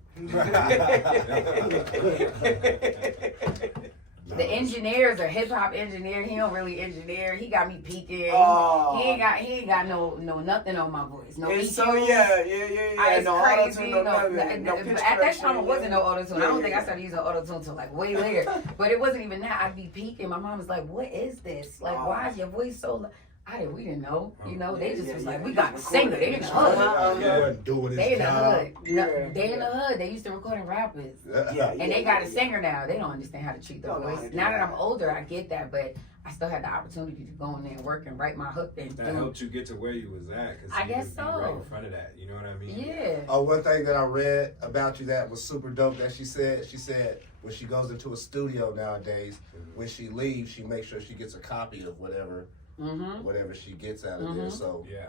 The engineers are hip hop engineer. He don't really engineer. He got me peaking. Oh. He ain't got no nothing on my voice. No It's EQ. so yeah. It's No crazy. auto-tune, no nothing. No At pitch that correction, time, it wasn't no auto tune. I don't think I yeah. started using auto tune until like way later. But it wasn't even that. I'd be peaking. My mom was like, "What is this? Like, why is your voice so?" We didn't know. You know, they just was like, "We got a singer." They in the hood. He wasn't doing They in his the job. hood. No, they in the hood. They used to recording rappers. And they got a singer now. They don't understand how to treat their No, voice. they do Now that not. I'm older, I get that, but I still had the opportunity to go in there and work and write my hook and That helped you get to where you was at. Cause I you guess would be so. right in front of that. You know what I mean? Yeah. Oh, one thing that I read about you that was super dope that she said when she goes into a studio nowadays, when she leaves, she makes sure she gets a copy of whatever she gets out of there. So Yeah.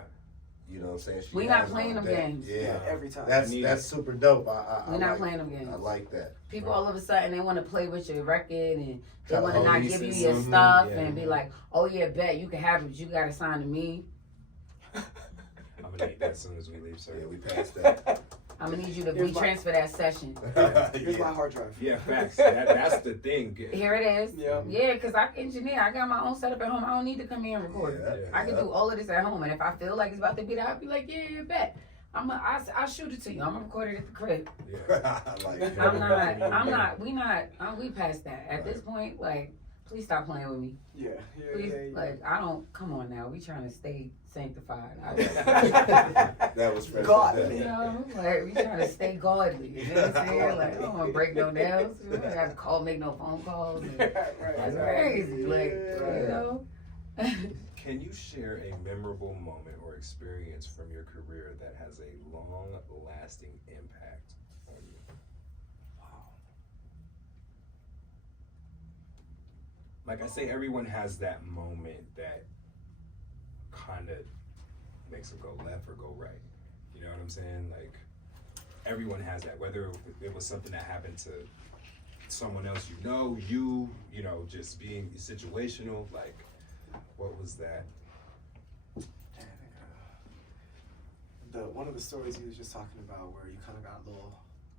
you know what I'm saying? She We not has it playing on them deck. games. Yeah. Every time. That's super dope. We're not playing them games. I like that. People all of a sudden they want to play with your record and they Try to want to hold not you give you to your something, stuff yeah. and be like, oh yeah, bet you can have it, but you got to sign to me. I'm gonna need that as soon as we leave, sir. Yeah, we passed that. I'm gonna need you to Here's my- retransfer that session. Here's my hard drive. Yeah, facts. That's the thing. Here it is. Yeah. Yeah, because I engineer. I got my own setup at home. I don't need to come here and record. Yeah, I can do all of this at home, and if I feel like it's about to be that, I'll be like, yeah, bet. I'll shoot it to you. I'm gonna record it at the crib. Yeah. I like it. We past that. At this point, like, please stop playing with me. Yeah. Please, like, come on now. We trying to stay sanctified. That was fresh. Godly. You know, like, we trying to stay godly. You know what I'm saying? Like, I don't want to break no nails. We don't have to make no phone calls. And that's crazy. Like, you know. Can you share a memorable moment or experience from your career that has a long-lasting impact on you? Like I say, everyone has that moment that kind of makes them go left or go right. You know what I'm saying? Like, everyone has that. Whether it was something that happened to someone else you know, just being situational? Like, what was that? One of the stories he was just talking about where you kind of got a little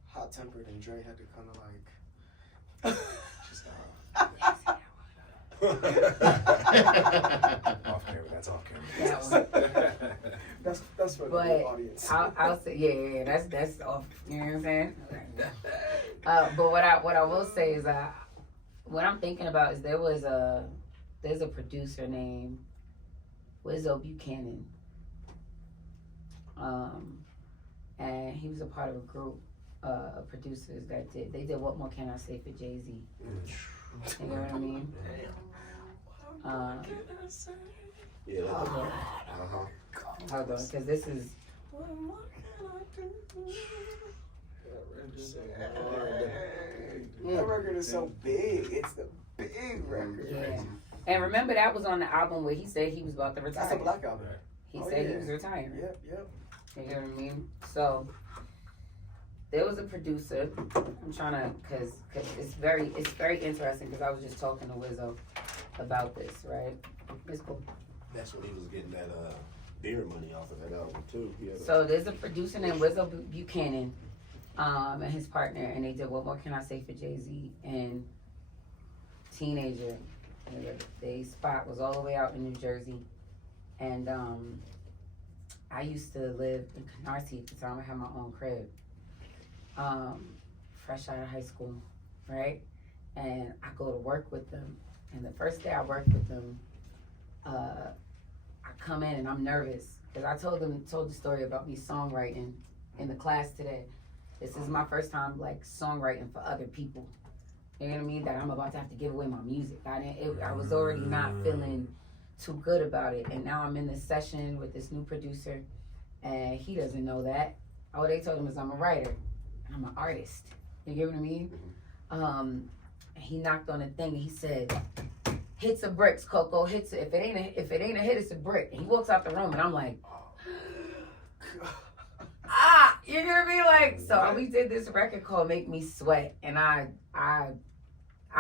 hot tempered and Dre had to kind of like Just off camera. That's off camera. that's for the But audience. I'll say, yeah, that's off. You know what I'm saying? But what I will say is, what I'm thinking about is there's a producer named Wizzo Buchanan, and he was a part of a group of producers that did What More Can I Say for Jay-Z. You know what I mean? Yeah. Hold on, because this is. That record is so big. It's the big record. Yeah. And remember, that was on the album where he said he was about to retire. That's a Black album. He said he was retiring. Yep. You know what I mean? So there was a producer. I'm trying to, cause it's very interesting. Because I was just talking to Wizzo about this, right? It's cool. That's when he was getting that beer money off of that album too. So there's a producer named Wizzo Buchanan, and his partner, and they did What More Can I Say for Jay-Z and Teenager. And the spot was all the way out in New Jersey, and I used to live in Canarsie at the time. I had my own crib, fresh out of high school, right? And I go to work with them, and the first day I worked with them, I come in and I'm nervous because I told the story about me songwriting in the class today. This is my first time like songwriting for other people. You know what I mean? That I'm about to have to give away my music. I was already not feeling too good about it, and now I'm in this session with this new producer, and he doesn't know that. All they told him is I'm a writer, and I'm an artist. You get what I mean? And he knocked on the thing and he said, "Hits or bricks, Coco. Hits. If it ain't a hit, it's a brick." And he walks out the room, and I'm like, you get what I mean? Like, so we did this record called "Make Me Sweat," and I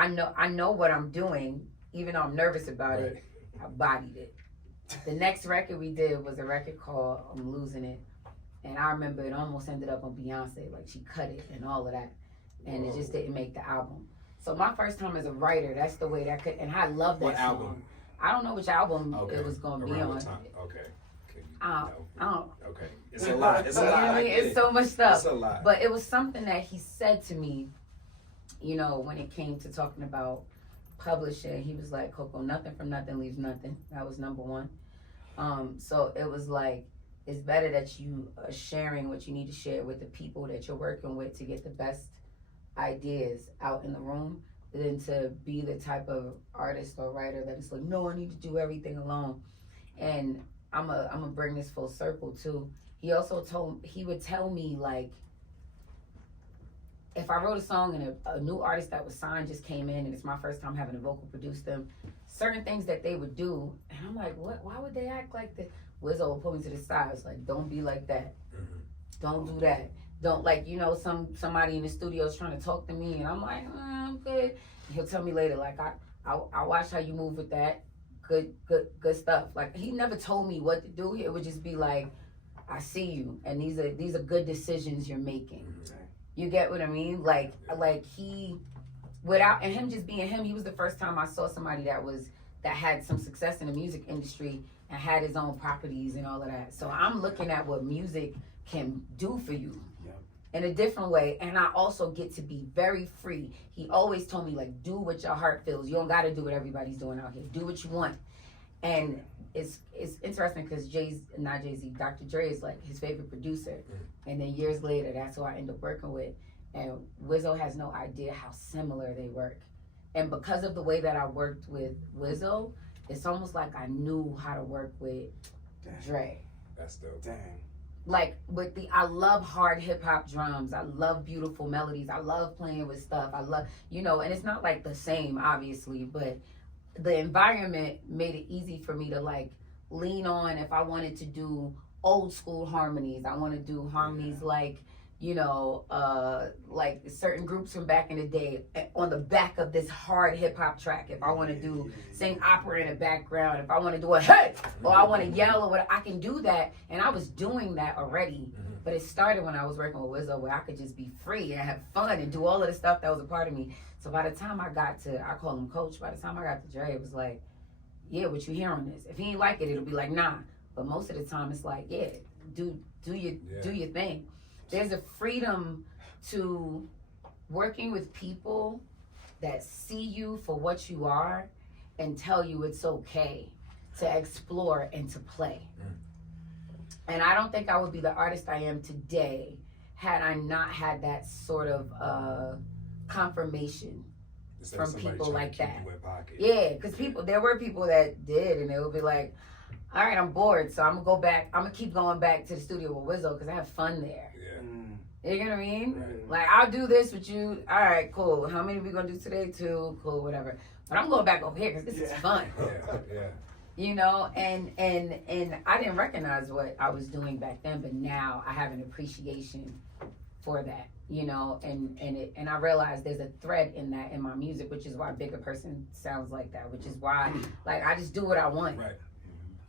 know what I'm doing, even though I'm nervous about it. I bodied it. The next record we did was a record called "I'm Losing It," and I remember it almost ended up on Beyonce. Like, she cut it and all of that, and it just didn't make the album. So my first time as a writer, that's the way that could, and I love that What song. album? I don't know which album Okay. it was gonna be Around on. what time? Okay. I don't. Okay. It's a lot. It's a lot. I mean, it's so much stuff. It's a lot. But it was something that he said to me, you know, when it came to talking about publishing. He was like, "Coco, nothing from nothing leaves nothing." That was number one. So it was like, it's better that you are sharing what you need to share with the people that you're working with to get the best ideas out in the room than to be the type of artist or writer that is like, "No, I need to do everything alone." And I'm gonna bring this full circle too. He also he would tell me, like, if I wrote a song and a new artist that was signed just came in and it's my first time having a vocal produce them, certain things that they would do, and I'm like, what? Why would they act like that? Wizzo would pull me to the side. It's like, don't be like that. Don't do that. Don't, like, you know, somebody in the studio is trying to talk to me and I'm like, I'm good. He'll tell me later, like, I watched how you move with that. Good stuff. Like, he never told me what to do. It would just be like, I see you, and these are good decisions you're making. You get what I mean? Like he, without, and him just being him, he was the first time I saw somebody that had some success in the music industry and had his own properties and all of that. So I'm looking at what music can do for you in a different way, and I also get to be very free. He always told me, like, do what your heart feels. You don't got to do what everybody's doing out here. Do what you want. And it's interesting because Dr. Dre is like his favorite producer, and then years later, that's who I end up working with. And Wizzo has no idea how similar they work. And because of the way that I worked with Wizzo, it's almost like I knew how to work with Dre. That's dope. Dang. Like, I love hard hip hop drums. I love beautiful melodies. I love playing with stuff. I love, you know, and it's not like the same, obviously, but the environment made it easy for me to, like, lean on if I wanted to do old school harmonies. I want to do harmonies like you know, like certain groups from back in the day on the back of this hard hip hop track. If I want to do sing opera in the background, if I want to do a hey, or I want to yell or what, I can do that. And I was doing that already. But it started when I was working with Wizzo, where I could just be free and have fun and do all of the stuff that was a part of me. So by the time I got to, I call him Coach. By the time I got to Dre, it was like, yeah, what you hear on this? If he ain't like it, it'll be like, nah. But most of the time, it's like, yeah, do your thing. There's a freedom to working with people that see you for what you are and tell you it's okay to explore and to play. And I don't think I would be the artist I am today had I not had that sort of confirmation from people like that. Yeah, because there were people that did, and they would be like, all right, I'm bored, so I'm gonna go back. I'm gonna keep going back to the studio with Wizzo because I have fun there. Yeah. You know what I mean? Right. Like, I'll do this with you. All right, cool. How many we gonna do today? 2, cool, whatever. But I'm going back over here because this is fun. Yeah. You know, and I didn't recognize what I was doing back then, but now I have an appreciation for that, you know, and I realize there's a thread in that in my music, which is why Bigger Person sounds like that, which is why, like, I just do what I want. Right.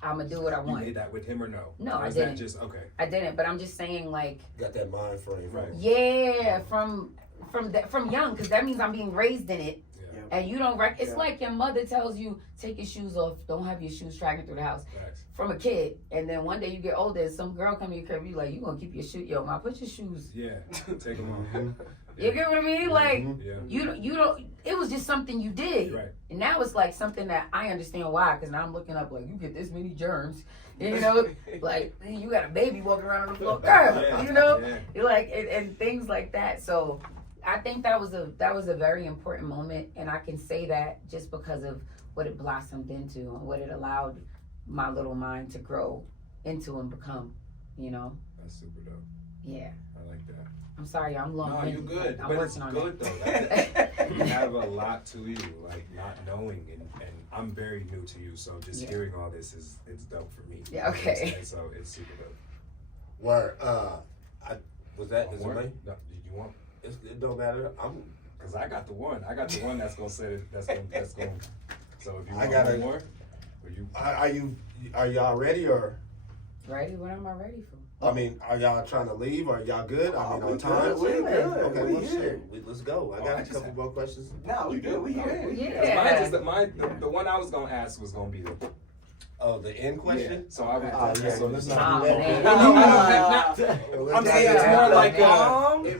I'm gonna do what I want. You made that with him or no? No, I didn't. Just okay. I didn't, but I'm just saying, like, got that mind frame, right? Yeah, from young, because that means I'm being raised in it. And you don't it's like your mother tells you, take your shoes off, don't have your shoes dragging through the house. Thanks. From a kid. And then one day you get older and some girl come to your crib, you like, you gonna keep your shoes, yo, ma, put your shoes. Yeah, take them off. You get what I mean? Like, you don't, it was just something you did. Right. And now it's like something that I understand why, because now I'm looking up, like, you get this many germs. You know, like, you got a baby walking around on the floor, girl, you know? You're like, and things like that. So I think that was a very important moment, and I can say that just because of what it blossomed into and what it allowed my little mind to grow into and become, you know. That's super dope. Yeah. I like that. I'm sorry, I'm long. No, you're good. I'm but working it's on good it. Though. You have a lot to you, like not knowing, and I'm very new to you, so just hearing all this it's dope for me. Yeah. Okay. So it's super dope. Where was that? Is it me? No, did you want? It don't matter. Cause I got the one. I got the one that's gonna say it. That's gonna. So if you want more, are y'all ready or? Ready? What am I ready for? I mean, are y'all trying to leave? Are y'all good? I mean, on time. We're good. Okay, well, shit. Let's go. I got a couple more questions. No, we good. We here. Yeah. The one I was gonna ask was gonna be the. Oh, the end question? Yeah. So I would. So let's not do that. I'm saying it's more like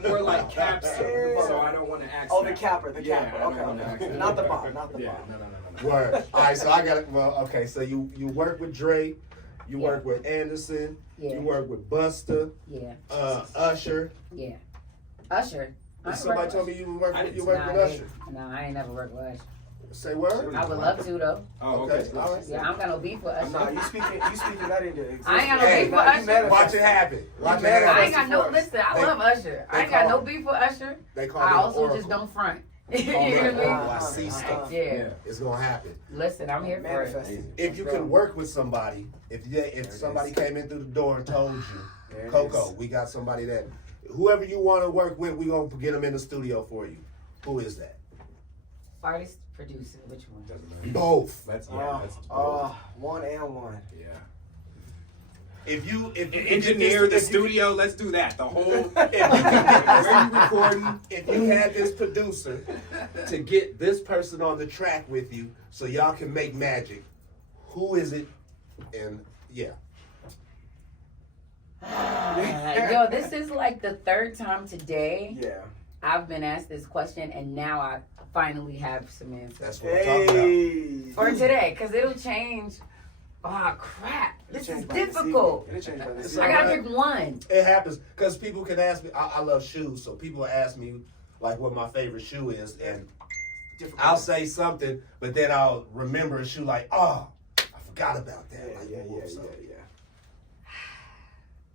more like caps. So I don't want to ask. Oh, the capper. Okay. Not the bomb. Not the bomb. No. Word. All right. So I got it. Well, okay. So you work with Dre. You work with Anderson. Yeah. You work with Busta. Yeah. Usher. Yeah. Usher. Somebody told me you work with Usher. No, I ain't never worked with Usher. Say word? I would love to though. Oh, okay. All right. Yeah, I'm gonna be for Usher. No, you speaking that into existence. I ain't got no beef for Usher. Watch it happen. I ain't got no. Listen, I love Usher. I ain't got no beef for Usher. I also just don't front. You know what I mean? I see stuff. Yeah. It's gonna happen. Listen, I'm here for it. If you can work with somebody, if somebody came in through the door and told you, Coco, we got somebody that, whoever you want to work with, we gonna get them in the studio for you. Who is that? Artist, producer, which one? Both. That's one and one. Yeah. If you engineer the studio, let's do that. The whole where you recording, if you had this producer to get this person on the track with you so y'all can make magic, who is it? And yo, this is like the third time today. Yeah. I've been asked this question, and now I finally have some answers. That's what I'm talking about. For today, because it'll change. Oh, crap. This is difficult. I gotta pick one. It happens, because people can ask me, I love shoes, so people ask me, like, what my favorite shoe is, and I'll say something, but then I'll remember a shoe like, oh, I forgot about that. Yeah.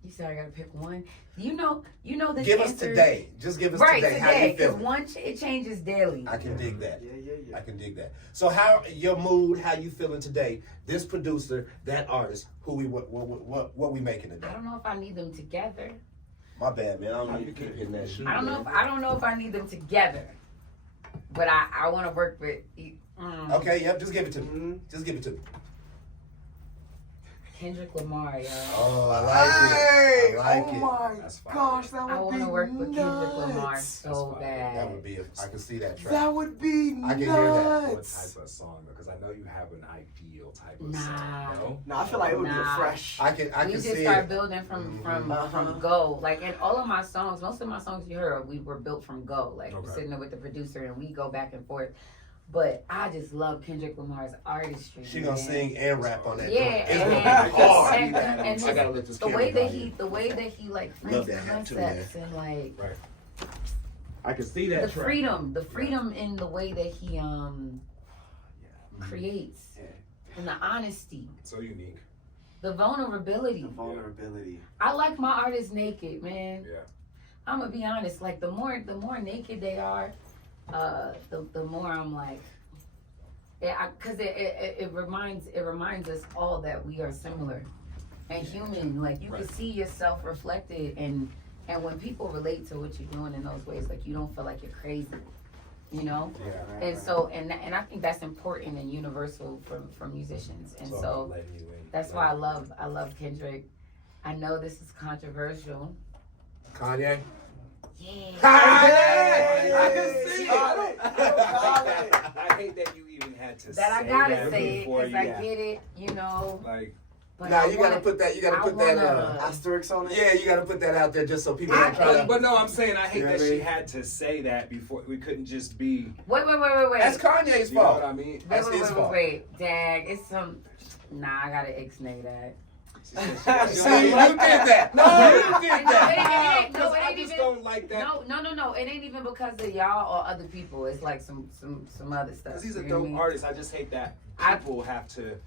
You said I gotta pick one. You know this Give answer, us today. Just give us today. How you because feeling? it changes daily. I can dig that. Yeah. I can dig that. So how your mood? How you feeling today? This producer, that artist, what we making today? I don't know if I need them together, My bad, man. I don't need to keep hitting that shoe. I don't know if I need them together, but I want to work with. Okay, yep. Just give it to me. Just give it to me. Kendrick Lamar, y'all. Oh, I like it. I like oh it. my That's fine. gosh, that would be I want to work with Kendrick Lamar nuts. so bad. That would be. I can see that track. That would be I can hear nuts. that. What type of song? Because I know you have an ideal type of Nah. song. No? No, I feel like it would be Nah. a fresh. I We can just see start it. building from Uh-huh. go. Like in all of my songs, most of my songs you heard, we were built from go. Like Okay. sitting there with the producer and we go back and forth. But I just love Kendrick Lamar's artistry. She gonna man. sing and rap on that. Yeah, joint. It's and- gonna be hard. and I gotta let this the camera way that go. he like Love frames that hat too, concepts and like I can see that the track. freedom in the way that he creates, Yeah. and the honesty, So unique. the vulnerability. The vulnerability. I like my artists naked, man. Yeah. I'm gonna be honest. Like the more naked they are, the more I'm like, yeah, because it reminds us all that we are similar and human. Like you can see yourself reflected, and when people relate to what you're doing in those ways, like you don't feel like you're crazy, you know. Yeah, right, And right. so and I think that's important and universal for musicians. And It's all so about letting you in. that's why I love Kendrick. I know this is controversial. Kanye. Yeah. I can see it. I hate that you even had to That I say gotta that say it before because you. I get it, you know. Like, But Nah, I you wanna- gotta put that. You gotta I put that. wanna- Asterisks on it. Yeah, you gotta put that out there just so people don't try to. but no, I'm saying I hate You know that what I she mean? had to say that before. We couldn't just be. Wait. That's Kanye's You know fault. what I mean? That's his fault. Wait. Dag, it's some. Nah, I gotta ixnay that. She said she- See, you did that. No, you did that. No, it I ain't just even. don't like that. No. It ain't even because of y'all or other people. It's like some other stuff. Because he's a You know what I dope mean? artist. I just hate that I- people have to.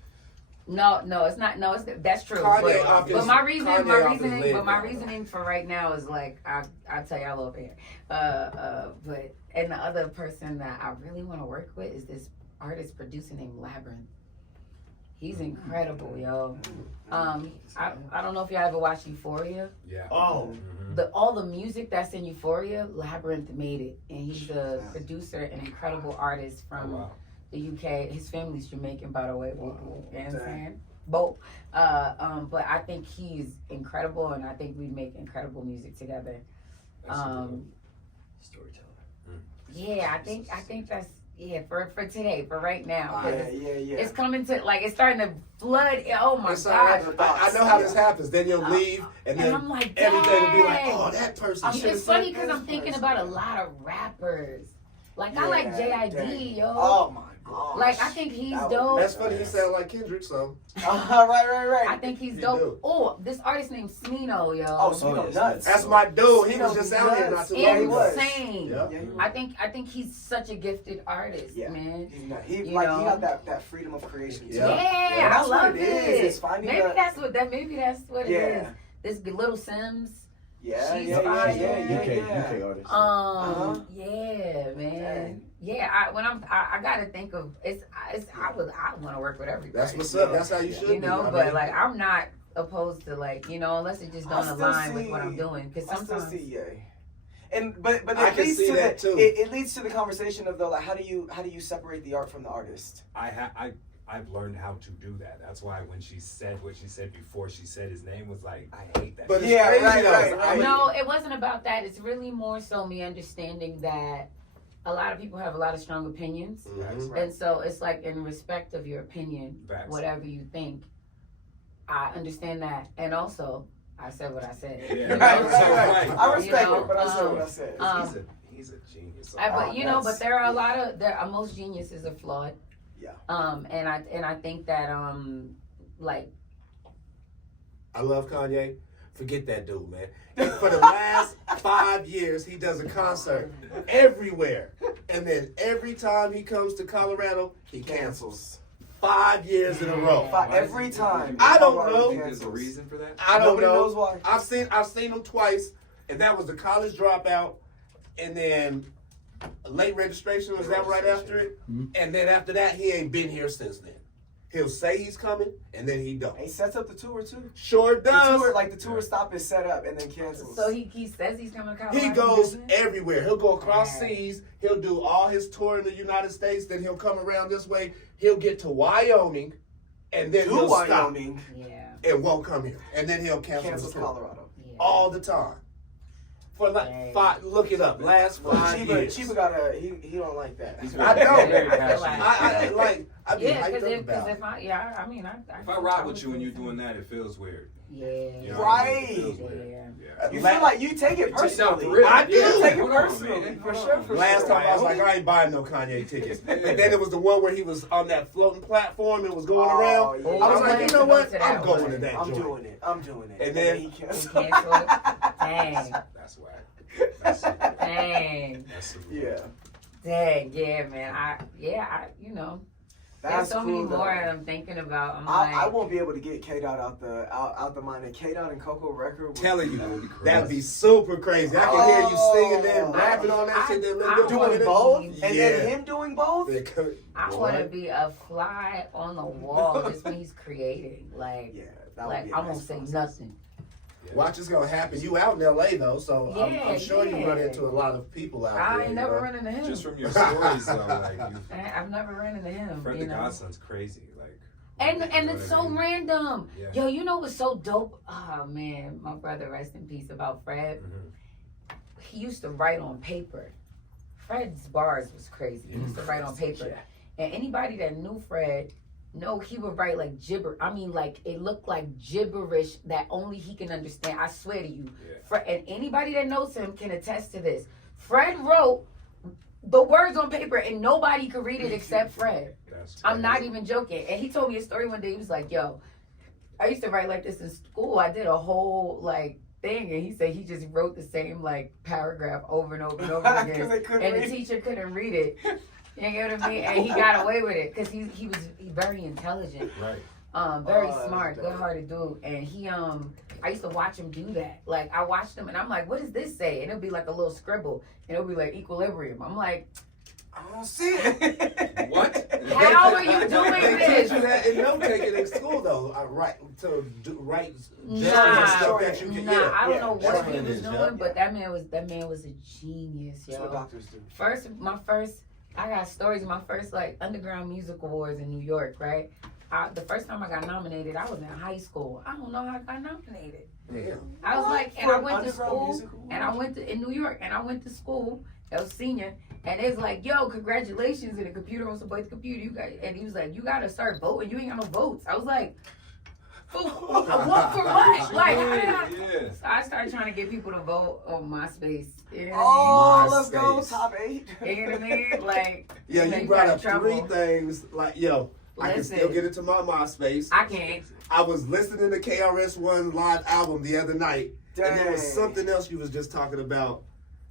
No, it's not. No, that's true. Kanye off But his- my Kanye off his lid, but my though. reasoning for right now is like I'll tell y'all over here. But and the other person that I really want to work with is this artist producer named Labyrinth. He's incredible, yo. I don't know if y'all ever watched Euphoria. Yeah. Oh. Mhm. All the music that's in Euphoria, Labyrinth made it, and he's a producer and incredible artist Oh, from wow. the UK. His family's Jamaican, by the way. You know what I'm Dang. saying? Both. But I think he's incredible, and I think we'd make incredible music together. That's Storyteller. Yeah, I think that's for today, for right now. 'cause Yeah. It's coming to it's starting to flood. Oh my It's all right. gosh! I know how this happens. Then you'll leave, and And then I'm like, everything will be like, dang. oh, that person. should've It's said funny because this I'm thinking person. about a lot of rappers. Like I like JID, dang. yo. Oh my gosh. Like I think he's That would- dope. That's funny. He sound like Kendrick, so Right. I think he's You dope. do. Oh, this artist named Smino, yo. Oh, so yes, nuts. that's my dude. He was Smino just out here not too long nuts. ago. Insane. Yeah. Yeah, I think he's such a gifted artist, Yeah. man. He's not. He You like know? he got that freedom of creation. too. Yeah. Yeah, I That's what love it is. it. It's finding Maybe the- that's what it is. Yeah. This little Sims. Yeah. She's Yeah. fire. UK artist. Uh-huh. Yeah, man. Dang. Yeah, I gotta think of I want to work with everybody. That's what's up. That's how you should You be. know, I but mean, like I'm not opposed to unless it just I don't still align with see- what I'm doing. Because I still sometimes see Ye. And but I it can leads see to that, too. it leads to the conversation of though like how do you separate the art from the artist? I've learned how to do that. That's why when she said what she said before she said his name was like, I hate that. But shit. it's Yeah, crazy right, though. right, I right. mean, no, it wasn't about that. It's really more so me understanding that a lot of people have a lot of strong opinions. Mhm. And so it's like in respect of your opinion, Facts. whatever you think, I understand that. And also, I said what I said. Yeah. You know? Right. I respect You know, it, but I said what I said. He's a genius. But there are a lot of most geniuses are flawed. Yeah. And I think that like I love Kanye. Forget that dude, man. For the last 5 years, he does a concert everywhere. And then every time he comes to Colorado, he cancels. 5 years in a row. Every time. I don't Nobody know. Think there's a reason for that? I don't Nobody know. knows why. I've seen him twice, and that was the college dropout, and then late registration. Was that right after it? Mm-hmm. And then after that, he ain't been here since then. He'll say he's coming, and then he don't. He sets up the tour too. Sure does. The tour stop is set up and then cancels. So he says he's coming to Colorado. He goes everywhere. He'll go across seas. He'll do all his tour in the United States. Then he'll come around this way. He'll get to Wyoming, and then he'll stop and won't come here. And then he'll cancel his tour. Colorado. Yeah. All the time. For like 5, look it up. Last 5 years. Chiba got he don't like that. I know. Very passionate. I be Yeah, hyped up about it. if If I ride with you and you're doing that, it feels weird. Yeah. You know Right. what I mean? It feels weird. Yeah. You feel like you take it personally. for real. I do. You take it Hold on, personally. man. For Hold sure, on. for Last sure. time I was like, I ain't buying no Kanye tickets. And then it was the one where he was on that floating platform and was going around. Yeah. I was like, you know what? I'm going to that I'm joint. doing it. I'm doing it. And then he canceled. Cancel it. Dang. That's whack. That's super. Dang. That's super. Yeah. Dang. Yeah, man. There's That's so many cool, more though. I'm thinking about. I won't be able to get K-Dot out the mind. And K-Dot and Coco record. Telling That would be you, crazy. that'd be super crazy. I can hear you singing there, rapping on that shit. doing both, and then him doing both. I want to be a fly on the wall just when he's creating. Like, Yeah, that would like be a I won't nice say process. nothing. Watch is gonna happen. You out in LA though, so I'm sure you run into a lot of people out there. I ain't never run into him. Just from your stories, though, like I've never ran into him. Fred you the know? Godson's crazy, like. And it's so random. Yeah. Yo, you know what's so dope? Oh man, my brother, rest in peace, about Fred. Mhm. He used to write on paper. Fred's bars was crazy. He used to write on paper. And anybody that knew Fred, he would write like gibber. I mean, like it looked like gibberish that only he can understand. I swear to you. Yeah. Fred, and anybody that knows him can attest to this. Fred wrote the words on paper and nobody could read it except Fred. That's I'm not crazy. even joking. And he told me a story one day. He was like, yo, I used to write like this in school. I did a whole like thing. And he said he just wrote the same like paragraph over and over and over again. And the teacher couldn't read it. You know what I mean? And he got away with it because he was very intelligent. Right. Very Oh, smart, that's dope. good-hearted dude. And I used to watch him do that. Like, I watched him, and I'm like, what does this say? And it'll be like a little scribble, and it'll be like equilibrium. I'm like, I don't see it. What? how are you doing They this? teach you that in note taking in school though. Write gestures and stuff that you can. I don't know Yeah, what he shorthand was is, doing, yeah. but that man was a genius, That's what yo. doctors do. I got stories of my first like underground music awards in New York, right? The first time I got nominated, I was in high school. I don't know how I got nominated. Damn. I was What? like, and For I an went to underground school, music award? and I went to in New York, and I went to school. I was senior, and it was like, yo, congratulations! And the computer wants to play the computer. You got, and he was like, you gotta start voting. You ain't got no votes. I was like, what for what? Like, Yeah. so I started trying to get people to vote on MySpace. You know Oh, MySpace. let's go top 8. what I mean? You know what I mean? Like, Yeah, then you brought got up in trouble. 3 things. Like, yo, I can Listen. still get into my MySpace. I can't. I was listening to KRS-One live album the other night, and there was Dang. something else you was just talking about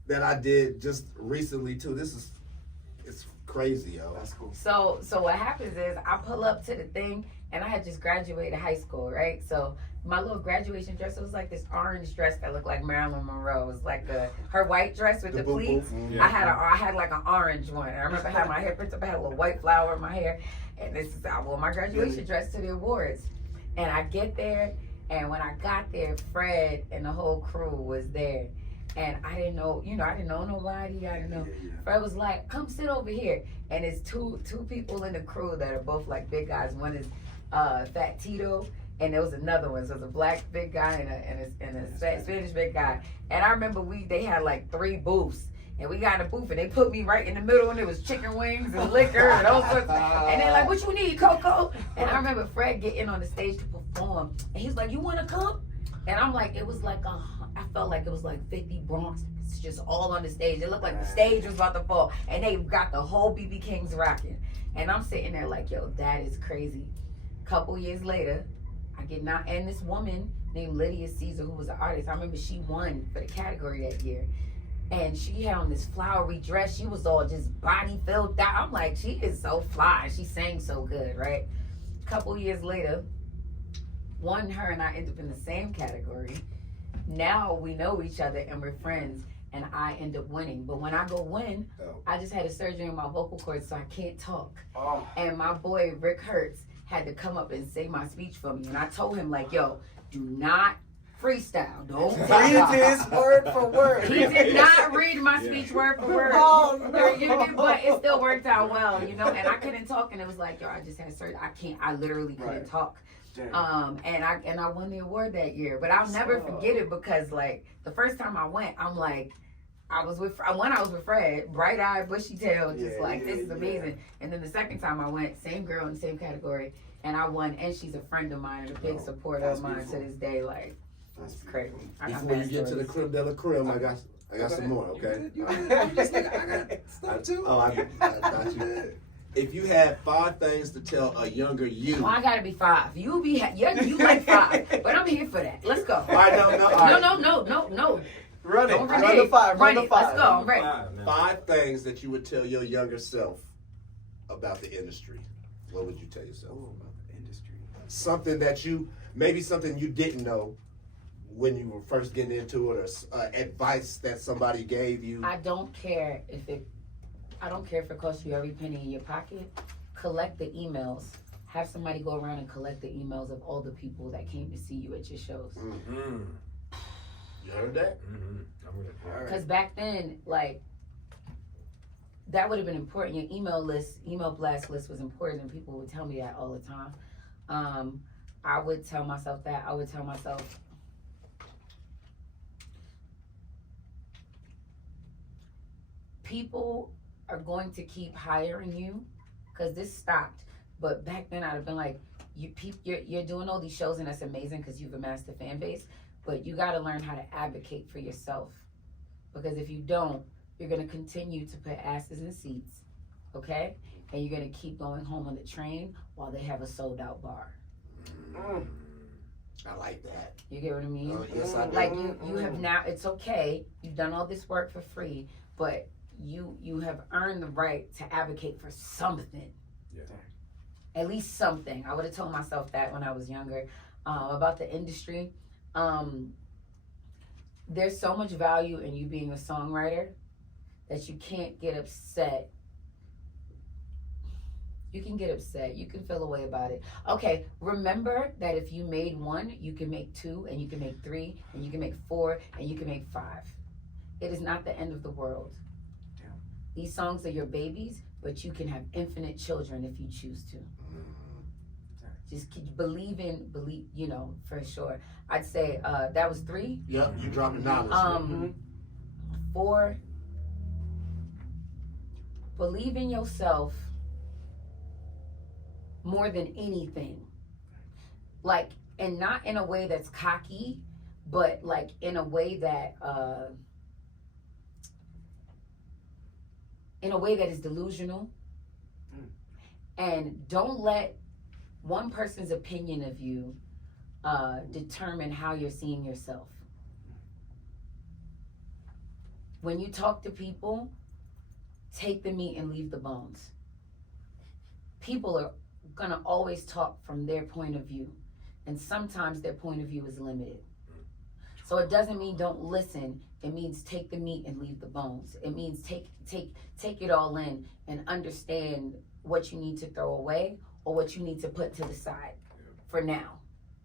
that I did just recently too. It's crazy, yo. That's cool. So what happens is I pull up to the thing, and I had just graduated high school, right? So my little graduation dress, it was like this orange dress that looked like Marilyn Monroe. It was like her white dress with the boop, pleats. boop. Yeah. I had like an orange one. And I remember I had my hair printed up. I had a little white flower in my hair, and I wore my graduation dress to the awards. And I get there, and when I got there, Fred and the whole crew was there. And I didn't know, I didn't know nobody. I didn't know. Fred was like, come sit over here. And it's two people in the crew that are both like big guys. One is Fat Tito, and there was another one. So it's a black big guy and a Spanish big guy. And I remember they had like 3 booths. And we got in a booth, and they put me right in the middle, and it was chicken wings and liquor and all sorts. And they're like, what you need, Coco? And I remember Fred getting on the stage to perform. And he's like, you want to come? And I'm like, it was like, I felt like it was like 50 Bronx. It's just all on the stage. It looked like the stage was about to fall. And they got the whole BB Kings rocking. And I'm sitting there like, yo, that is crazy. Couple years later, I get and this woman named Lydia Caesar, who was an artist, I remember she won for the category that year. And she had on this flowery dress. She was all just body filled out. I'm like, she is so fly. She sang so good, right? Couple years later, her and I end up in the same category. Now we know each other and we're friends, and I end up winning. But when I go win, I just had a surgery on my vocal cords, so I can't talk. Oh. And my boy Rick Hertz had to come up and say my speech for me. And I told him, like, yo, do not freestyle. Don't Read this word for word. He did not read my speech word for word. Oh, no. But it still worked out well, you know. And I couldn't talk, and it was like, yo, I just had surgery. I literally couldn't talk. Damn. And I won the award that year. But I'll never forget it because, like, the first time I went, I'm like, I was with Fred, bright-eyed, bushy-tailed, just this is amazing. And then the second time I went, same girl in the same category, and I won. And she's a friend of mine and a big supporter of mine to this day. Like, that's crazy. Before you get to the creme de la creme, I got some more. Okay. I got stuff too. Oh, I got you. If you had 5 things to tell a younger you. Oh, I gotta be 5. You like 5, but I'm here for that. Let's go. All right, no. No. Run it. Don't Run the 5. Run the 5. Let's go. I'm ready. 5 things that you would tell your younger self about the industry. What would you tell yourself? Ooh, about the industry. Something that maybe something you didn't know when you were first getting into it, or advice that somebody gave you. I don't care if it costs you every penny in your pocket. Collect the emails. Have somebody go around and collect the emails of all the people that came to see you at your shows. Mm-hmm. You heard that? Mm-hmm. Because back then, like, that would have been important. Your email blast list was important, and people would tell me that all the time. I would tell myself that. I would tell myself, people are going to keep hiring you, because this stopped. But back then, I'd have been like, you're doing all these shows, and that's amazing because you've amassed a fan base. But you got to learn how to advocate for yourself, because if you don't, you're going to continue to put asses in seats, okay? And you're going to keep going home on the train while they have a sold-out bar. I like that. You get what I mean? Yes, I do. Like, you have now, it's okay. You've done all this work for free, but you have earned the right to advocate for something. Yeah. At least something. I would have told myself that when I was younger. About the industry, there's so much value in you being a songwriter that you can't get upset. You can get upset. You can feel a way about it. Okay, remember that if you made 1, you can make 2, and you can make 3, and you can make 4, and you can make 5. It is not the end of the world. Damn. These songs are your babies, but you can have infinite children if you choose to. Just believe, you know, for sure. I'd say that was 3. Yep, you dropping knowledge. 4, believe in yourself more than anything. Like, and not in a way that's cocky, but like in a way that is delusional. And don't let one person's opinion of you determine how you're seeing yourself. When you talk to people, take the meat and leave the bones. People are gonna always talk from their point of view, and sometimes their point of view is limited. So it doesn't mean don't listen. It means take the meat and leave the bones. It means take it all in and understand what you need to throw away or what you need to put to the side for now.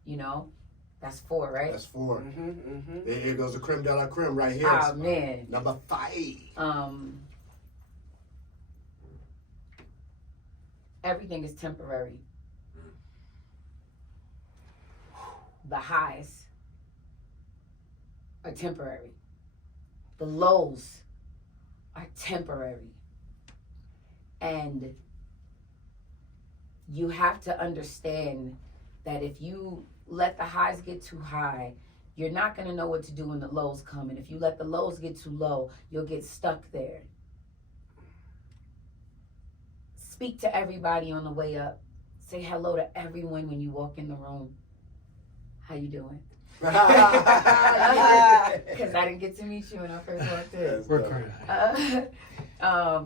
You know, that's 4, right? That's 4. Mm-hmm. Here goes the creme de la creme right here. Oh man. Number 5. Everything is temporary. The highs are temporary. The lows are temporary. And you have to understand that if you let the highs get too high, you're not going to know what to do when the lows come. And if you let the lows get too low, you'll get stuck there. Speak to everybody on the way up. Say hello to everyone when you walk in the room. How you doing? Because I didn't get to meet you when I first walked in.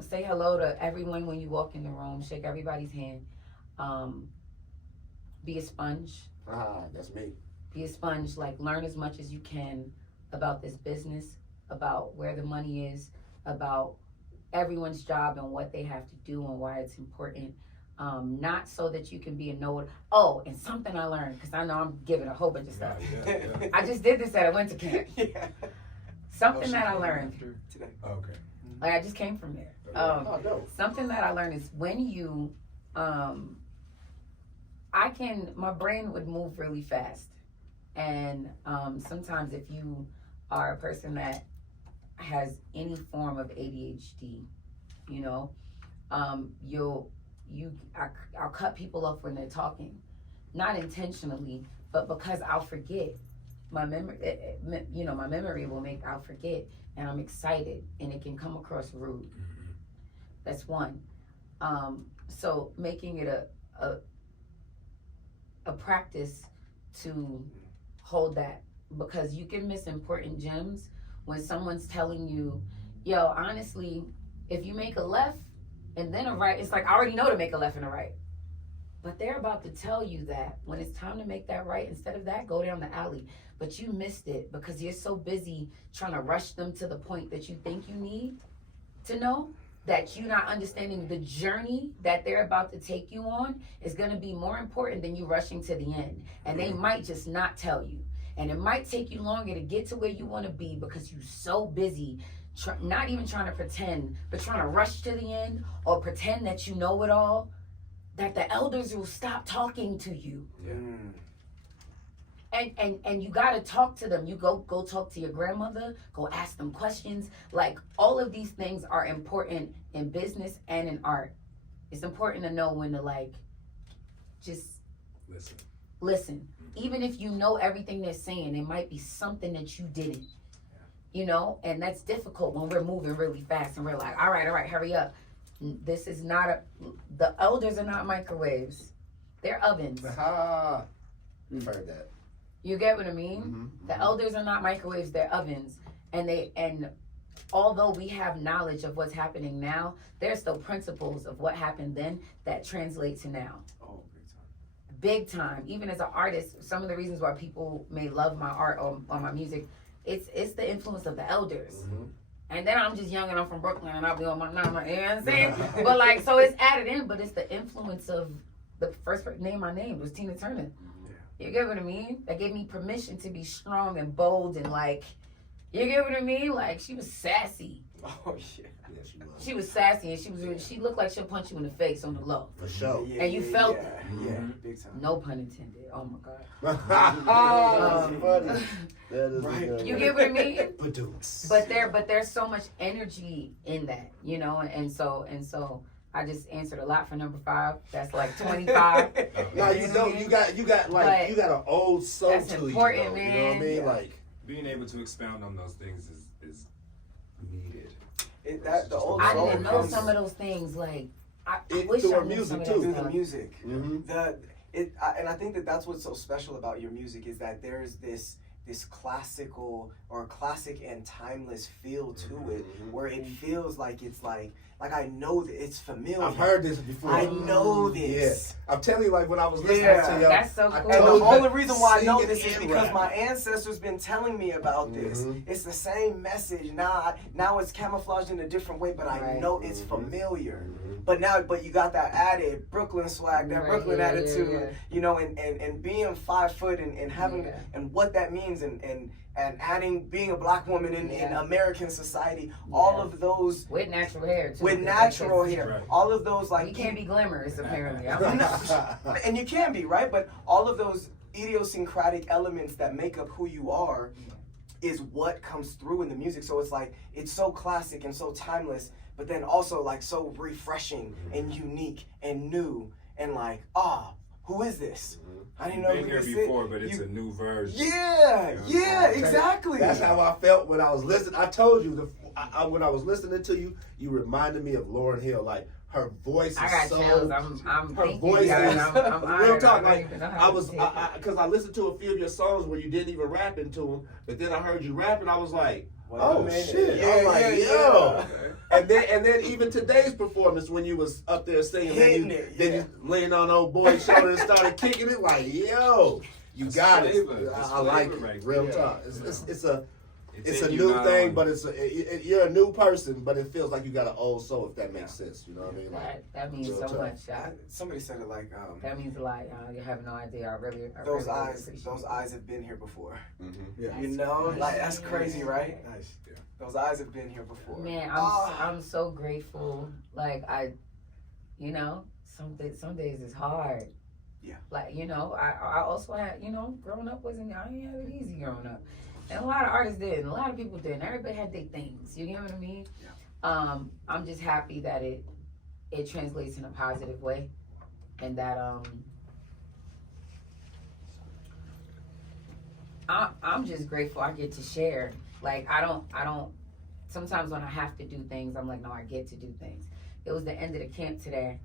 Say hello to everyone when you walk in the room. Shake everybody's hand. Be a sponge. That's me. Be a sponge. Like, learn as much as you can about this business, about where the money is, about everyone's job and what they have to do and why it's important. not so that you can be a know-it. Oh, and something I learned, because I know I'm giving a whole bunch of stuff. Yeah. I just did this at a winter camp. Yeah. Something that I learned. Today. Okay. Like I just came from there. Oh, dope. Something that I learned is when you, my brain would move really fast. And sometimes if you are a person that has any form of ADHD, you know, I'll cut people off when they're talking, not intentionally, but because I'll forget. My memory, my memory will make I'll forget, and I'm excited, and it can come across rude. That's one. So making it a practice to hold that, because you can miss important gems when someone's telling you, yo, honestly, if you make a left and then a right, it's like I already know to make a left and a right. But they're about to tell you that when it's time to make that right, instead of that, go down the alley. But you missed it because you're so busy trying to rush them to the point that you think you need to know, that you're not understanding the journey that they're about to take you on is going to be more important than you rushing to the end. And they might just not tell you. And it might take you longer to get to where you want to be because you're so busy, not even trying to pretend, but trying to rush to the end or pretend that you know it all, that the elders will stop talking to you. Yeah. And you got to talk to them. You go talk to your grandmother, go ask them questions. Like, all of these things are important in business and in art. It's important to know when to, like, just listen. Even if you know everything they're saying, it might be something that you didn't, you know, and that's difficult when we're moving really fast and we're like, all right, hurry up. This is not the elders are not microwaves. They're ovens. We've heard that. You get what I mean? Mm-hmm. The elders are not microwaves, they're ovens. And although we have knowledge of what's happening now, there's still principles of what happened then that translate to now. Oh, Big time. Even as an artist, some of the reasons why people may love my art or my music, it's the influence of the elders. Mm-hmm. And then I'm just young and I'm from Brooklyn and I'll be on my number, you know what I'm saying? But like, so it's added in, but it's the influence of the first name I named was Tina Turner. You get what I mean? That gave me permission to be strong and bold and like, you get what I mean? Like, she was sassy. Oh, yeah. Yeah, she was. She was sassy and she looked like she'll punch you in the face on the low. For sure. Yeah, And you felt yeah, it. yeah, big time. No pun intended. Oh my God. That's funny. That is Right. good. You get what I mean? But there's so much energy in that, you know, and so I just answered a lot for number 5. That's like 25. No, you know, you got like, you got an old soul that's to important, you, though, man. you know what I mean? Yeah. Like, Being able to expound on those things is needed. The old I soul didn't know comes some of those things. Like, I It- wish through I her knew music, some of too. that through the stuff. music. mm-hmm. And I think that's what's so special about your music is that there's this classical or classic and timeless feel to it, where it feels like it's like I know that it's familiar. I've heard this before. I know this. Yeah. I'm telling you, like, when I was listening Yeah. to you, That's so I cool. And told the you, only reason why I know sing it this is and because rap. my ancestors been telling me about this. It's the same message. Now it's camouflaged in a different way, but I Right. know it's familiar. But you got that added Brooklyn swag, that Right, Brooklyn yeah, attitude, yeah. you know, and being 5 foot and having Yeah. and what that means and adding being a black woman in Yeah. American society, all of those With natural hair, too. with 'cause natural that's- hair, Right. all of those like You can't be glamorous, apparently. and you can be, right? But all of those idiosyncratic elements that make up who you are is what comes through in the music. So it's like, it's so classic and so timeless, but then also like so refreshing and unique and new and like, who is this? I didn't know You've been who here this before, is. but it's a new version. Yeah, exactly. That's how I felt when I was listening. I told you, when I was listening to you, you reminded me of Lauryn Hill. Like, her voice is I got so... chills. I'm her thinking, voice guys. is... I'm real honored. talk, I don't like, even know how I to was... take it. Because I listened to a few of your songs where you didn't even rap into them, but then I heard you rap and I was like, Wait a oh, minute. shit. Yeah, I'm like, yeah, yo. yeah. And then even today's performance when you was up there singing, Hitting then it, then you laying on old boy's shoulder and started kicking it, like, yo, you That's got flavor. it. That's I like flavor it. right Real there. talk. It's a it's a in you new not thing, on- but you're a new person, but it feels like you got an old soul, if that makes sense. You know what I mean? That means real so tough. much. Somebody said it like That means a lot, y'all. You have no idea. I really those really eyes appreciate those it. eyes have been here before. Yeah. You know, like that's crazy, right? Nice. Those eyes have been here before. Man, Ah. I'm so grateful. Like some days it's hard. Yeah. Like I also had growing up I didn't have it easy growing up, and a lot of artists did, and a lot of people did. And everybody had their things. You know what I mean? Yeah. I'm just happy that it translates in a positive way, and that I'm just grateful I get to share. Like I don't sometimes when I have to do things, I'm like, no, I get to do things. It was the end of the camp today,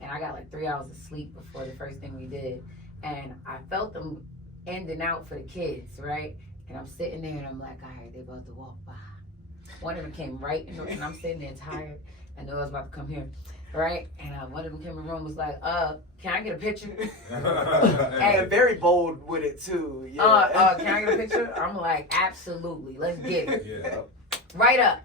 and I got like 3 hours of sleep before the first thing we did, and I felt them ending out for the kids, right? And I'm sitting there and I'm like, all right, they about to walk by. One of them came right in the room, and I'm sitting there tired. I knew I was about to come here, right? And one of them came in the room, was like, can I get a picture? And very bold with it too. Yeah. Can I get a picture? I'm like, absolutely, let's get it. Yeah. Right up.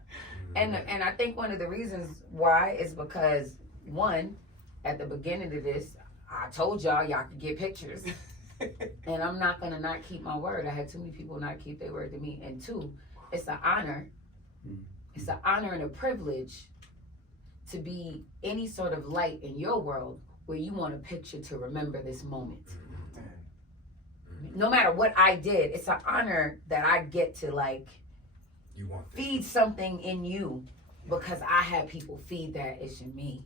And I think one of the reasons why is because, one, at the beginning of this, I told y'all could get pictures. And I'm not going to not keep my word. I had too many people not keep their word to me. And two, it's an honor. It's an honor and a privilege to be any sort of light in your world where you want a picture to remember this moment. No matter what I did, it's an honor that I get to You want this. feed something in you, because I had people feed that in me.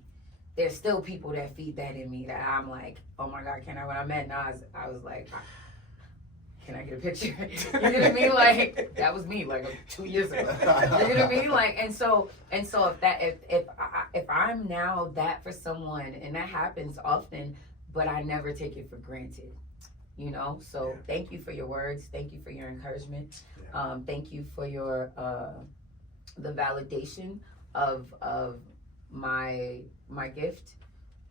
There's still people that feed that in me that I'm like, oh my God, when I met Nas, I was like, can I get a picture? You know what I mean? Like, that was me, 2 years ago. You know what I mean? Like, and so if I'm now that for someone, and that happens often, but I never take it for granted. So thank you for your words. Thank you for your encouragement. Thank you for your the validation of my gift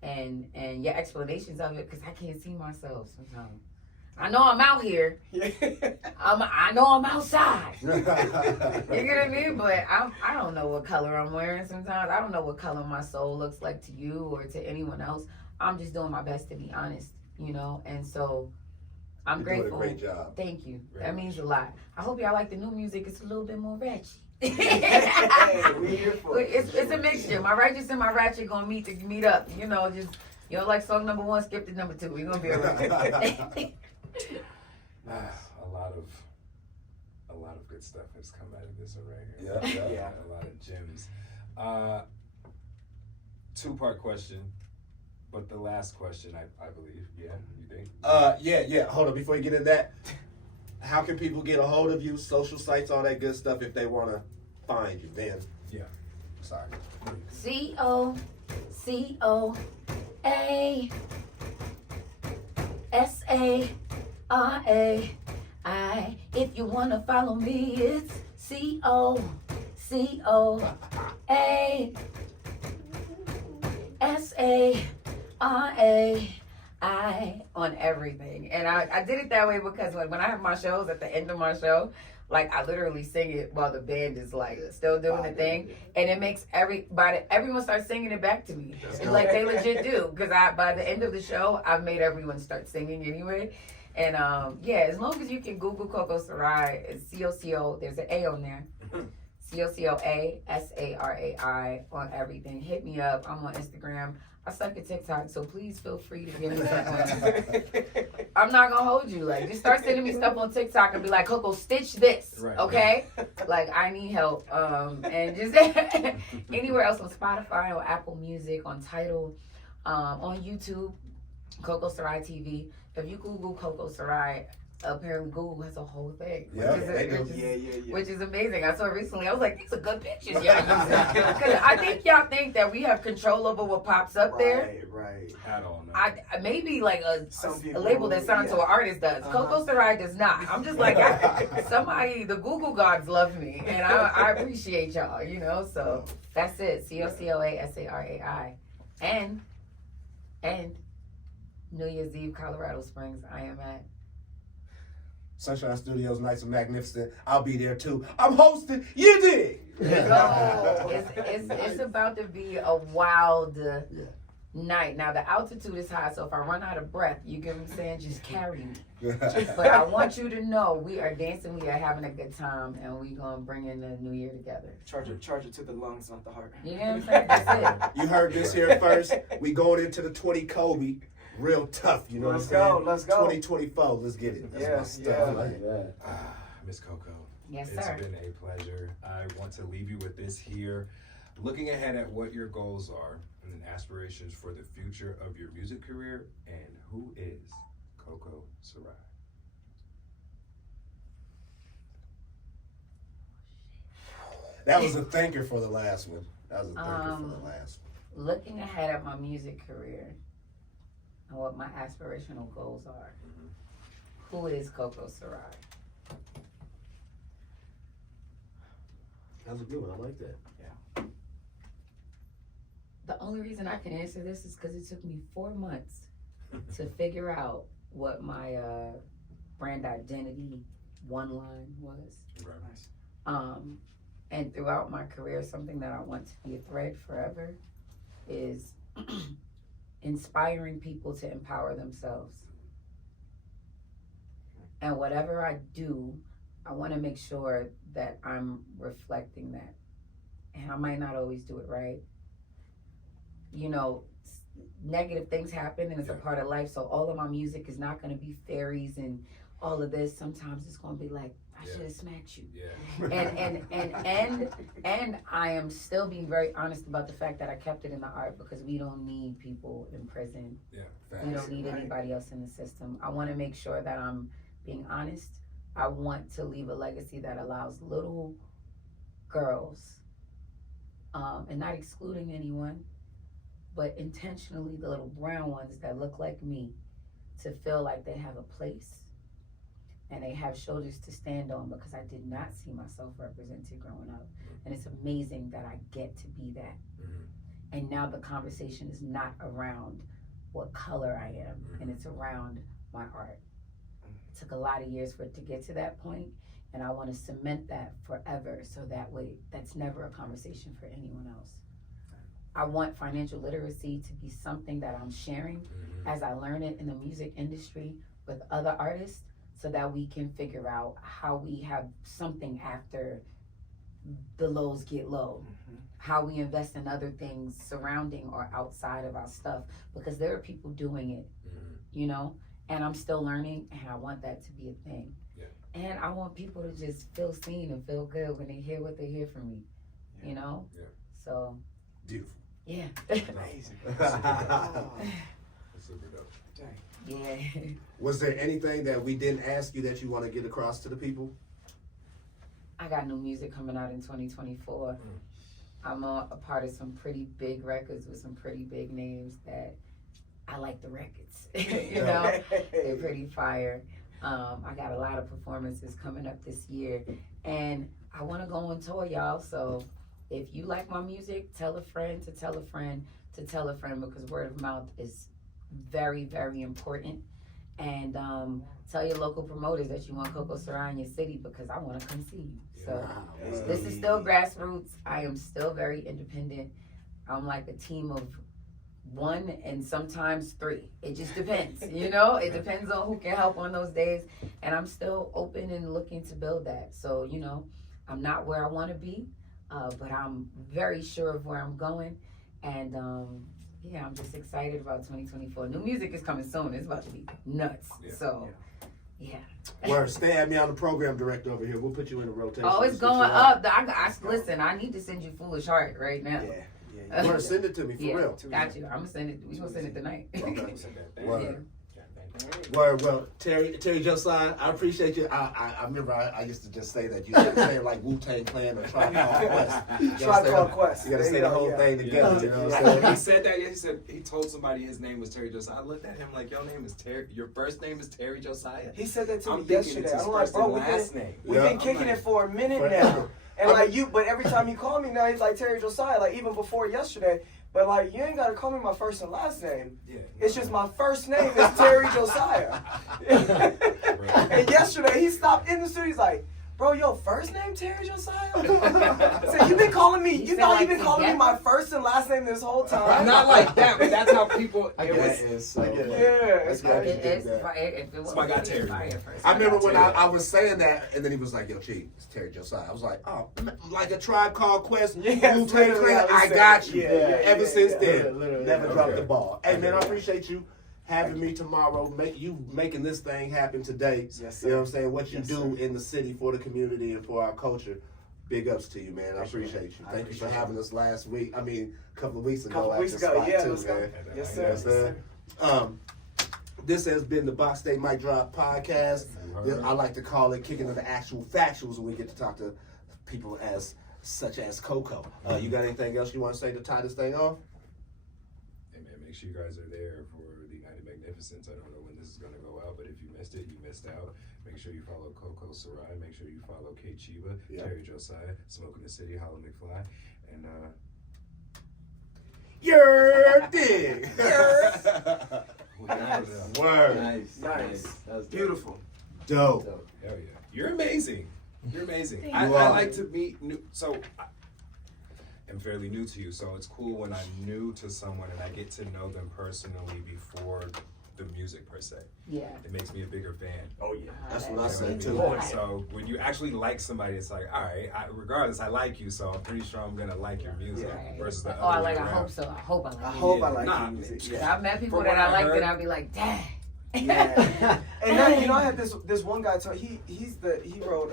and your explanations of it, because I can't see myself sometimes. I know I'm out here. I know I'm outside. You get what I mean? But I don't know what color I'm wearing sometimes. I don't know what color my soul looks like to you or to anyone else. I'm just doing my best to be honest, and so I'm You're grateful. doing a great job. Thank you. Very That means a lot. I hope y'all like the new music. It's a little bit more ratchet. Hey, we here for it. It's a mixture. My righteous and my ratchet gonna meet up. Just like song number 1, skip to number 2. We're gonna be alright. A lot of good stuff has come out of this right here. Yeah. A lot of gems. 2-part question, but the last question, I believe. Yeah, you think? Yeah. Hold on, before you get in that, how can people get a hold of you? Social sites, all that good stuff, if they want to find you. Then. Yeah. Sorry. COCOASARAI. If you wanna follow me, it's COCOASARAI on everything. And I did it that way because when I have my shows, at the end of my show, I literally sing it while the band is still doing the thing, and it makes everyone starts singing it back to me. It's like they legit do, because by the end of the show, I've made everyone start singing anyway. And as long as you can Google Coco Sarai, it's COCO. There's an A on there. COCOASARAI on everything. Hit me up. I'm on Instagram. I suck at TikTok, so please feel free to give me something. I'm not gonna hold you. Just start sending me stuff on TikTok and be like, Coco, stitch this, Right, okay? I need help. And just anywhere else on Spotify or Apple Music, on Tidal, on YouTube, Coco Sarai TV. If you Google Coco Sarai, apparently Google has a whole thing. Yeah, they do. Which is amazing. I saw it recently. I was like, these are good pictures y'all using. Because I think y'all think that we have control over what pops up there. Right. At all. No. Maybe a people label that signed to an artist does. Coco Sarai does not. I'm just like, the Google gods love me. And I appreciate y'all, So that's it. COCOASARAI. And New Year's Eve, Colorado Springs, I am at. Sunshine Studios, Nights of Magnificent. I'll be there too. I'm hosting. You dig? It's about to be a wild night. Now the altitude is high, so if I run out of breath, you get what I'm saying, just carry me. But I want you to know we are dancing, we are having a good time, and we gonna bring in the new year together. Charge it to the lungs, not the heart. You know what I'm saying? That's it. You heard this here first. We going into the 20 Kobe. Real tough, you know what I'm saying? Let's go. 2024, let's get it. That's my stuff. Miss Coco. Yes, sir. It's been a pleasure. I want to leave you with this here. Looking ahead at what your goals are and aspirations for the future of your music career, and who is Coco Sarai? That was a thinker for the last one. Looking ahead at my music career and what my aspirational goals are. Who is Coco Sarai? That was a good one. I like that. Yeah. The only reason I can answer this is because it took me 4 months to figure out what my brand identity one line was. Nice. And throughout my career, something that I want to be a thread forever is inspiring people to empower themselves. And whatever I do, I want to make sure that I'm reflecting that. And I might not always do it right. You know, negative things happen and it's a part of life. So all of my music is not going to be fairies and all of this. Sometimes it's going to be like, I should have smacked you. And I am still being very honest about the fact that I kept it in the art because we don't need people in prison. We don't need anybody else in the system. I want to make sure that I'm being honest. I want to leave a legacy that allows little girls, and not excluding anyone, but intentionally the little brown ones that look like me, to feel like they have a place and they have shoulders to stand on, because I did not see myself represented growing up. And it's amazing that I get to be that. And now the conversation is not around what color I am, and it's around my art. It took a lot of years for it to get to that point, and I want to cement that forever, so that way that's never a conversation for anyone else. I want financial literacy to be something that I'm sharing as I learn it in the music industry with other artists, so that we can figure out how we have something after the lows get low. How we invest in other things surrounding or outside of our stuff, because there are people doing it, you know, and I'm still learning, and I want that to be a thing. And I want people to just feel seen and feel good when they hear what they hear from me, you know? So. Beautiful. Yeah. Amazing. That's super dope. Dang. Yeah. Was there anything that we didn't ask you that you want to get across to the people? I got new music coming out in 2024. I'm a part of some pretty big records with some pretty big names that I like the records. You know, they're pretty fire. I got a lot of performances coming up this year, and I want to go on tour, y'all. So if you like my music, tell a friend to tell a friend to tell a friend, because word of mouth is very, very important. And tell your local promoters that you want Coco Sarai in your city, because I want to come see you. So this is still grassroots. I am still very independent. I'm like a team of 1 and sometimes 3. It just depends, you know? It depends on who can help on those days. And I'm still open and looking to build that. So, you know, I'm not where I want to be, but I'm very sure of where I'm going. And yeah, I'm just excited about 2024. New music is coming soon. It's about to be nuts. So, yeah. Word, stay at me on the program director over here. We'll put you in the rotation. Oh, it's going up. Listen, I need to send you Foolish Heart right now. You want to send it to me, for real. Got you. I'm going to send it. We're going to send it tonight. Okay. Word. Word. Well, Terry Josiah, I appreciate you. I remember I used to just say that you had to say it like Wu-Tang Clan or Tribe Called Quest. Tribe Called Quest. You got to say the whole thing together. You know what I'm saying? When he said that, he said he told somebody his name was Terry Josiah. I looked at him like, your name is Terry. Your first name is Terry Josiah. He said that to me thinking yesterday. it's his I'm like, first bro, and we've been kicking it for a minute now. And like but every time you call me now, he's like Terry Josiah. Like even before yesterday. But like, you ain't gotta call me my first and last name. It's just my first name is Terry Josiah. And yesterday yesterday. He stopped in the studio. He's like, bro, your first name Terry Josiah? I said, you been calling me, you thought you been calling me my first and last name this whole time? Not like that, but that's how people. I get it. So, Yeah, it's crazy. It's my guy Terry. I remember when I was saying that, and then he was like, yo, Chief, it's Terry Josiah. I was like, oh, like a Tribe Called Quest. Yes, Wu-Tang literally, Clan, I said got it. you. Yeah, Ever since then, literally, never yeah. dropped Okay. the ball. Hey, man, I Okay. appreciate you having me tomorrow. Making this thing happen today. Yes, sir. You know what I'm saying? What you Yes, do sir. in the city for the community and for our culture. Big ups to you, man. I appreciate you. I Thank you for appreciate having us last week. I mean, a couple of weeks ago. Couple at weeks this ago, spot yeah, too, let's go. man. Yes, You know sir. what I'm saying? This has been the BoxState MicDrop Podcast. I like to call it kicking to the actual factuals when we get to talk to people such as Coco. You got anything else you want to say to tie this thing off? Hey man, make sure you guys are there for the Night of Magnificence. I don't know when this is gonna go out, but if you missed it, you missed out. Make sure you follow Coco Sarai. Make sure you follow Kate Chiba, Yeah. Terry Josiah, Smoking the City, Hollow McFly, and You're dig. we got it up. Word. Nice. Nice. That was Beautiful. Dope. dope. Hell yeah, you're amazing. You're amazing. Thank I you. like to meet new. So I'm fairly new to you, so it's cool when I'm new to someone and I get to know them personally before the music per se. Yeah. It makes me a bigger fan. Oh yeah. That's what I You know said what I too. mean? So when you actually like somebody, it's like, all right, regardless, I like you, so I'm pretty sure I'm gonna like your music Right. versus the Oh, I other like. way I around. hope so. I hope I like. I it. hope I Yeah. like Nah, your music. Cause Yeah. I've met people From that what I I liked, heard- and I'll be like, dang. Yeah. And then, you know, I had this one guy tell he wrote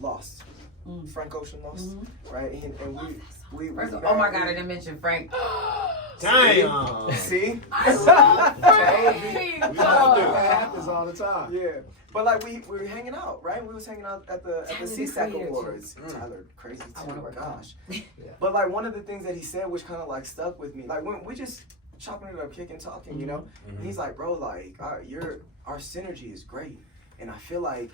Lost, Mm. Frank Ocean Lost, Mhm. right? And we First of all, oh my God, I didn't mention Frank. Damn. See? I love Frank. We all do. Oh. That happens all the time. Yeah, but like we were hanging out, right? We was hanging out at the Tyler, CSAC the creator, Awards. too. Tyler, crazy I too. wanna work Gosh. on But like one of the things that he said, which kind of like stuck with me, like when we just chopping it up, kicking, talking, you know. Mhm. He's like, bro, like our synergy is great, and I feel like.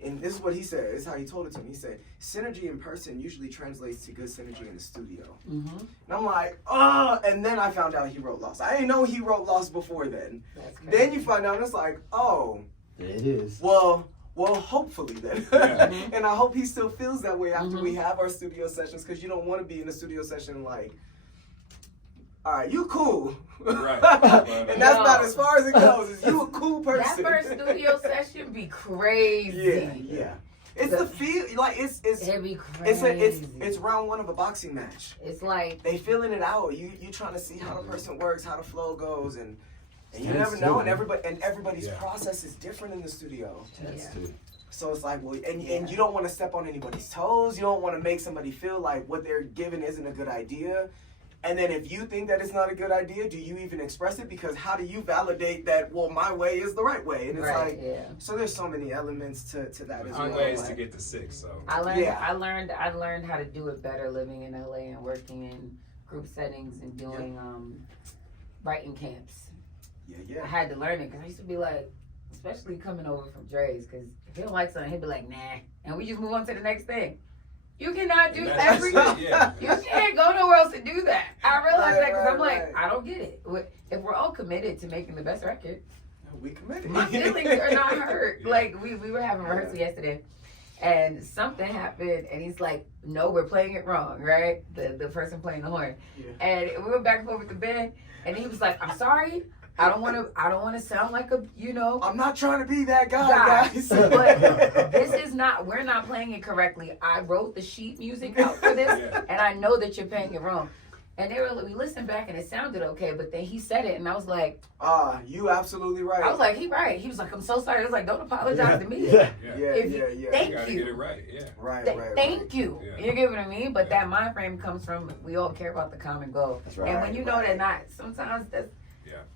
And this is what he said. This is how he told it to me. He said, synergy in person usually translates to good synergy in the studio. Mm-hmm. And I'm like, oh. And then I found out he wrote Lost. I didn't know he wrote Lost before then. That's crazy. Then you find out, and it's like, oh, It is. well, hopefully then. Yeah. And I hope he still feels that way after Mhm. we have our studio sessions, because you don't want to be in a studio session like, all right, you cool. Right. And that's not as far as it goes. Is you a cool That person. first studio session be crazy. Yeah. It's the feel, like it's It'd be crazy. it's round one of a boxing match. It's like They feeling it out. You trying to see how the person works, how the flow goes, and you Tense never too, know. And man. everybody's Yeah. process is different in the studio. yeah. So it's like, well, and you don't want to step on anybody's toes. You don't want to make somebody feel like what they're giving isn't a good idea. And then if you think that it's not a good idea, do you even express it? Because how do you validate that, well, my way is the right way? And it's Right. like, Yeah. so there's so many elements to that as Our well. ways like- to get to 6. So I learned. Yeah. I learned how to do it better living in LA and working in group settings and doing writing camps. I Yeah. had to learn it because I used to be like, especially coming over from Dre's, because if he don't like something, he'd be like, nah, and we just move on to the next thing. You cannot do That's every. just it, yeah. You can't go nowhere else to do that. I realize that because I'm Right, like, right. I don't get it. If we're all committed to making the best record, We committed. my feelings are not hurt. Yeah. Like we were having rehearsal yesterday, and something happened, and he's like, "No, we're playing it wrong, right?" The person playing the horn, Yeah. and we went back and forth with the band, and he was like, "I'm sorry, I don't want to sound like a I'm not trying to be that guy, guys. but this is not. We're not playing it correctly. I wrote the sheet music out for this, Yeah. and I know that you're playing it wrong." And we listened back and it sounded okay, but then he said it and I was like, You absolutely right. I was like, he right. He was like, I'm so sorry. I was like, don't apologize to me. Yeah. yeah. yeah, if yeah, you yeah. think- You gotta you. get it right. Yeah. Right, Thank you. Yeah. You're giving to me, but Yeah. that mind frame comes from we all care about the common goal. That's right. And when you know that not, sometimes that's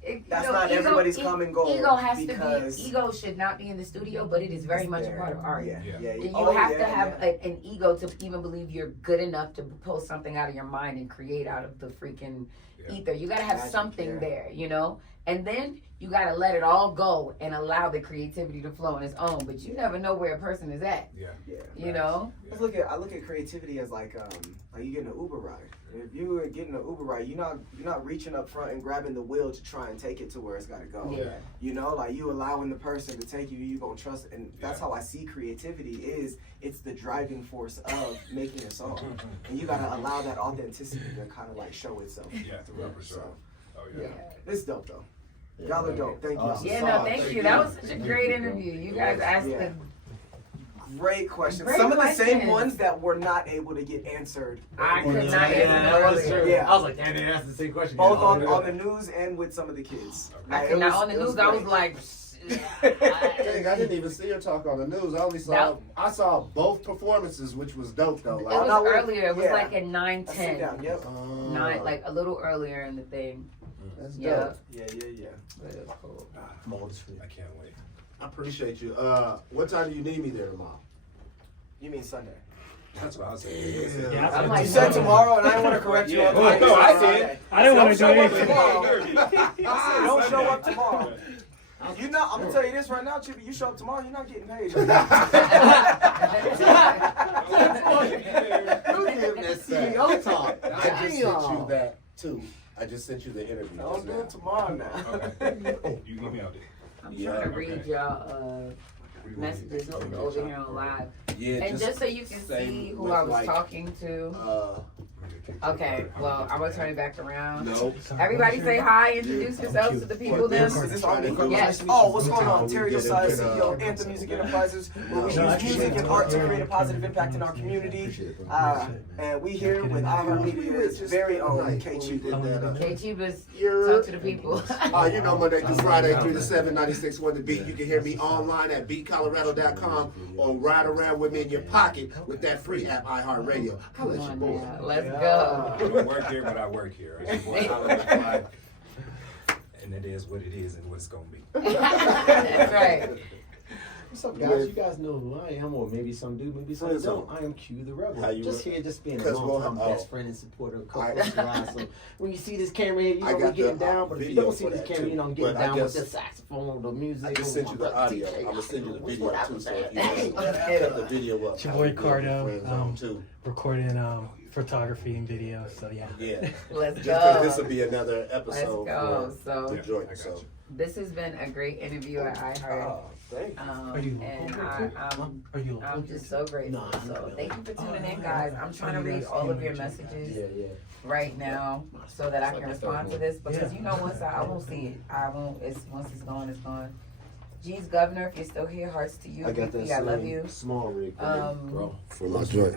Yeah. That's not everybody's common goal, Ego has because- to be. Ego should not be in the studio, but it is very much a part of art. Yeah, Yeah. yeah. And you Oh, have yeah, to have yeah. an ego to even believe you're good enough to pull something out of your mind and create out of the freaking ether. You gotta have Magic, something yeah. there, you know? And then you gotta let it all go and allow the creativity to flow on its own. But you never know where a person is at, Yeah. you know? I look at creativity as like you getting an Uber ride. If you were getting an Uber ride, you're not reaching up front and grabbing the wheel to try and take it to where it's got to go. Yeah. You know, like you allowing the person to take you, you gonna trust, and that's how I see creativity is. It's the driving force of making a song, and you gotta allow that authenticity to kind of like show itself. Yeah, for sure. Oh yeah. It's dope though. Y'all are dope. Thank you. Awesome. Yeah, no, thank you. That was such a great interview. You guys asked the Great questions. Great Some of the same questions. ones that were not able to get answered. I could not Yeah, answer that was earlier. true. Yeah. I was like, damn, that's the same question. Both Yeah. on the news and with some of the kids. I Like, could it not was- on the it was news. I was great. like, Dang, I didn't even see her talk on the news. I only saw No. I saw both performances, which was dope though. it Like, was no, earlier. It was yeah. like at I sit down. 9:10. Yep. 9, like a little earlier in the thing. that's Yeah. dope. Yeah. But it was cool. I can't wait. I appreciate you. What time do you need me there tomorrow? You mean Sunday? That's what I was saying. Yeah, I'm like, You said tomorrow, and I didn't want to correct you on time. No, I Friday. did. I didn't want to do Don't show up anything. tomorrow. I said, don't show up tomorrow. You know, I'm gonna tell you this right now, Chippy. You show up tomorrow, you're not getting paid. CEO talk. I just sent you that too. I just sent you the interview. Don't do it just now. tomorrow now. Okay. You give me out there. I'm Yeah, trying to read okay. y'all messages over here on live. Yeah, And just so you can say see who with, I was like, talking to. Okay, well, I'm gonna turn it back around. No. Everybody say hi, introduce yourselves to the people then. Is this all new? Yes. Oh, what's going on? Terry Get it, Josiah, get it. CEO of Anthem Music Enterprises, where we use music and art to create a positive impact in our community. And we here with iHeartMedia's very own K-Chi. KG was You're- talk to the people. You know, Monday through Friday, 3 to 7, 96.1 The Beat. You can hear me online at beatcolorado.com or ride around with me in your pocket with that free app, iHeartRadio. I'll let Come you on boy. now, let's I go. don't work here, but I work here. I just want to holler at my- and it is what it is and what it's gonna be. That's right. What's up, guys? You guys know who I am, or maybe some do, maybe some Please don't. I am Q the Rebel. How you Just re- here, just being a 'Cause long-time we'll- best friend and supporter of Coco Squad. So when you see this camera here, you I know got we getting the, down. But if you video don't see for this that, camera, too. you know I'm But getting I down with guess- the saxophone, the music. I just with sent my you the brother audio. TJ. I'm gonna send you the What's video what I too. was So if you saying? want to cut the video up, It's your how boy you do it with Cardo, friends on, too. recording photography and video. So yeah. Yeah. Let's Just 'cause this go. will be another Let's episode go. for So the Yeah, joint. I got So you. this has been a great interview at iHeart. Oh, thank you. Are you And local too? Are you local? I'm just so grateful. No, I'm So not. thank you for tuning in, guys. I'm trying to read all of your messages Yeah. right now so that I can respond to this because you know once I won't see it. I won't. It's once it's gone, it's gone. G's Governor, if you're still here, hearts to you. I got VP, that I love you. small rig, Um, bro. for my joint.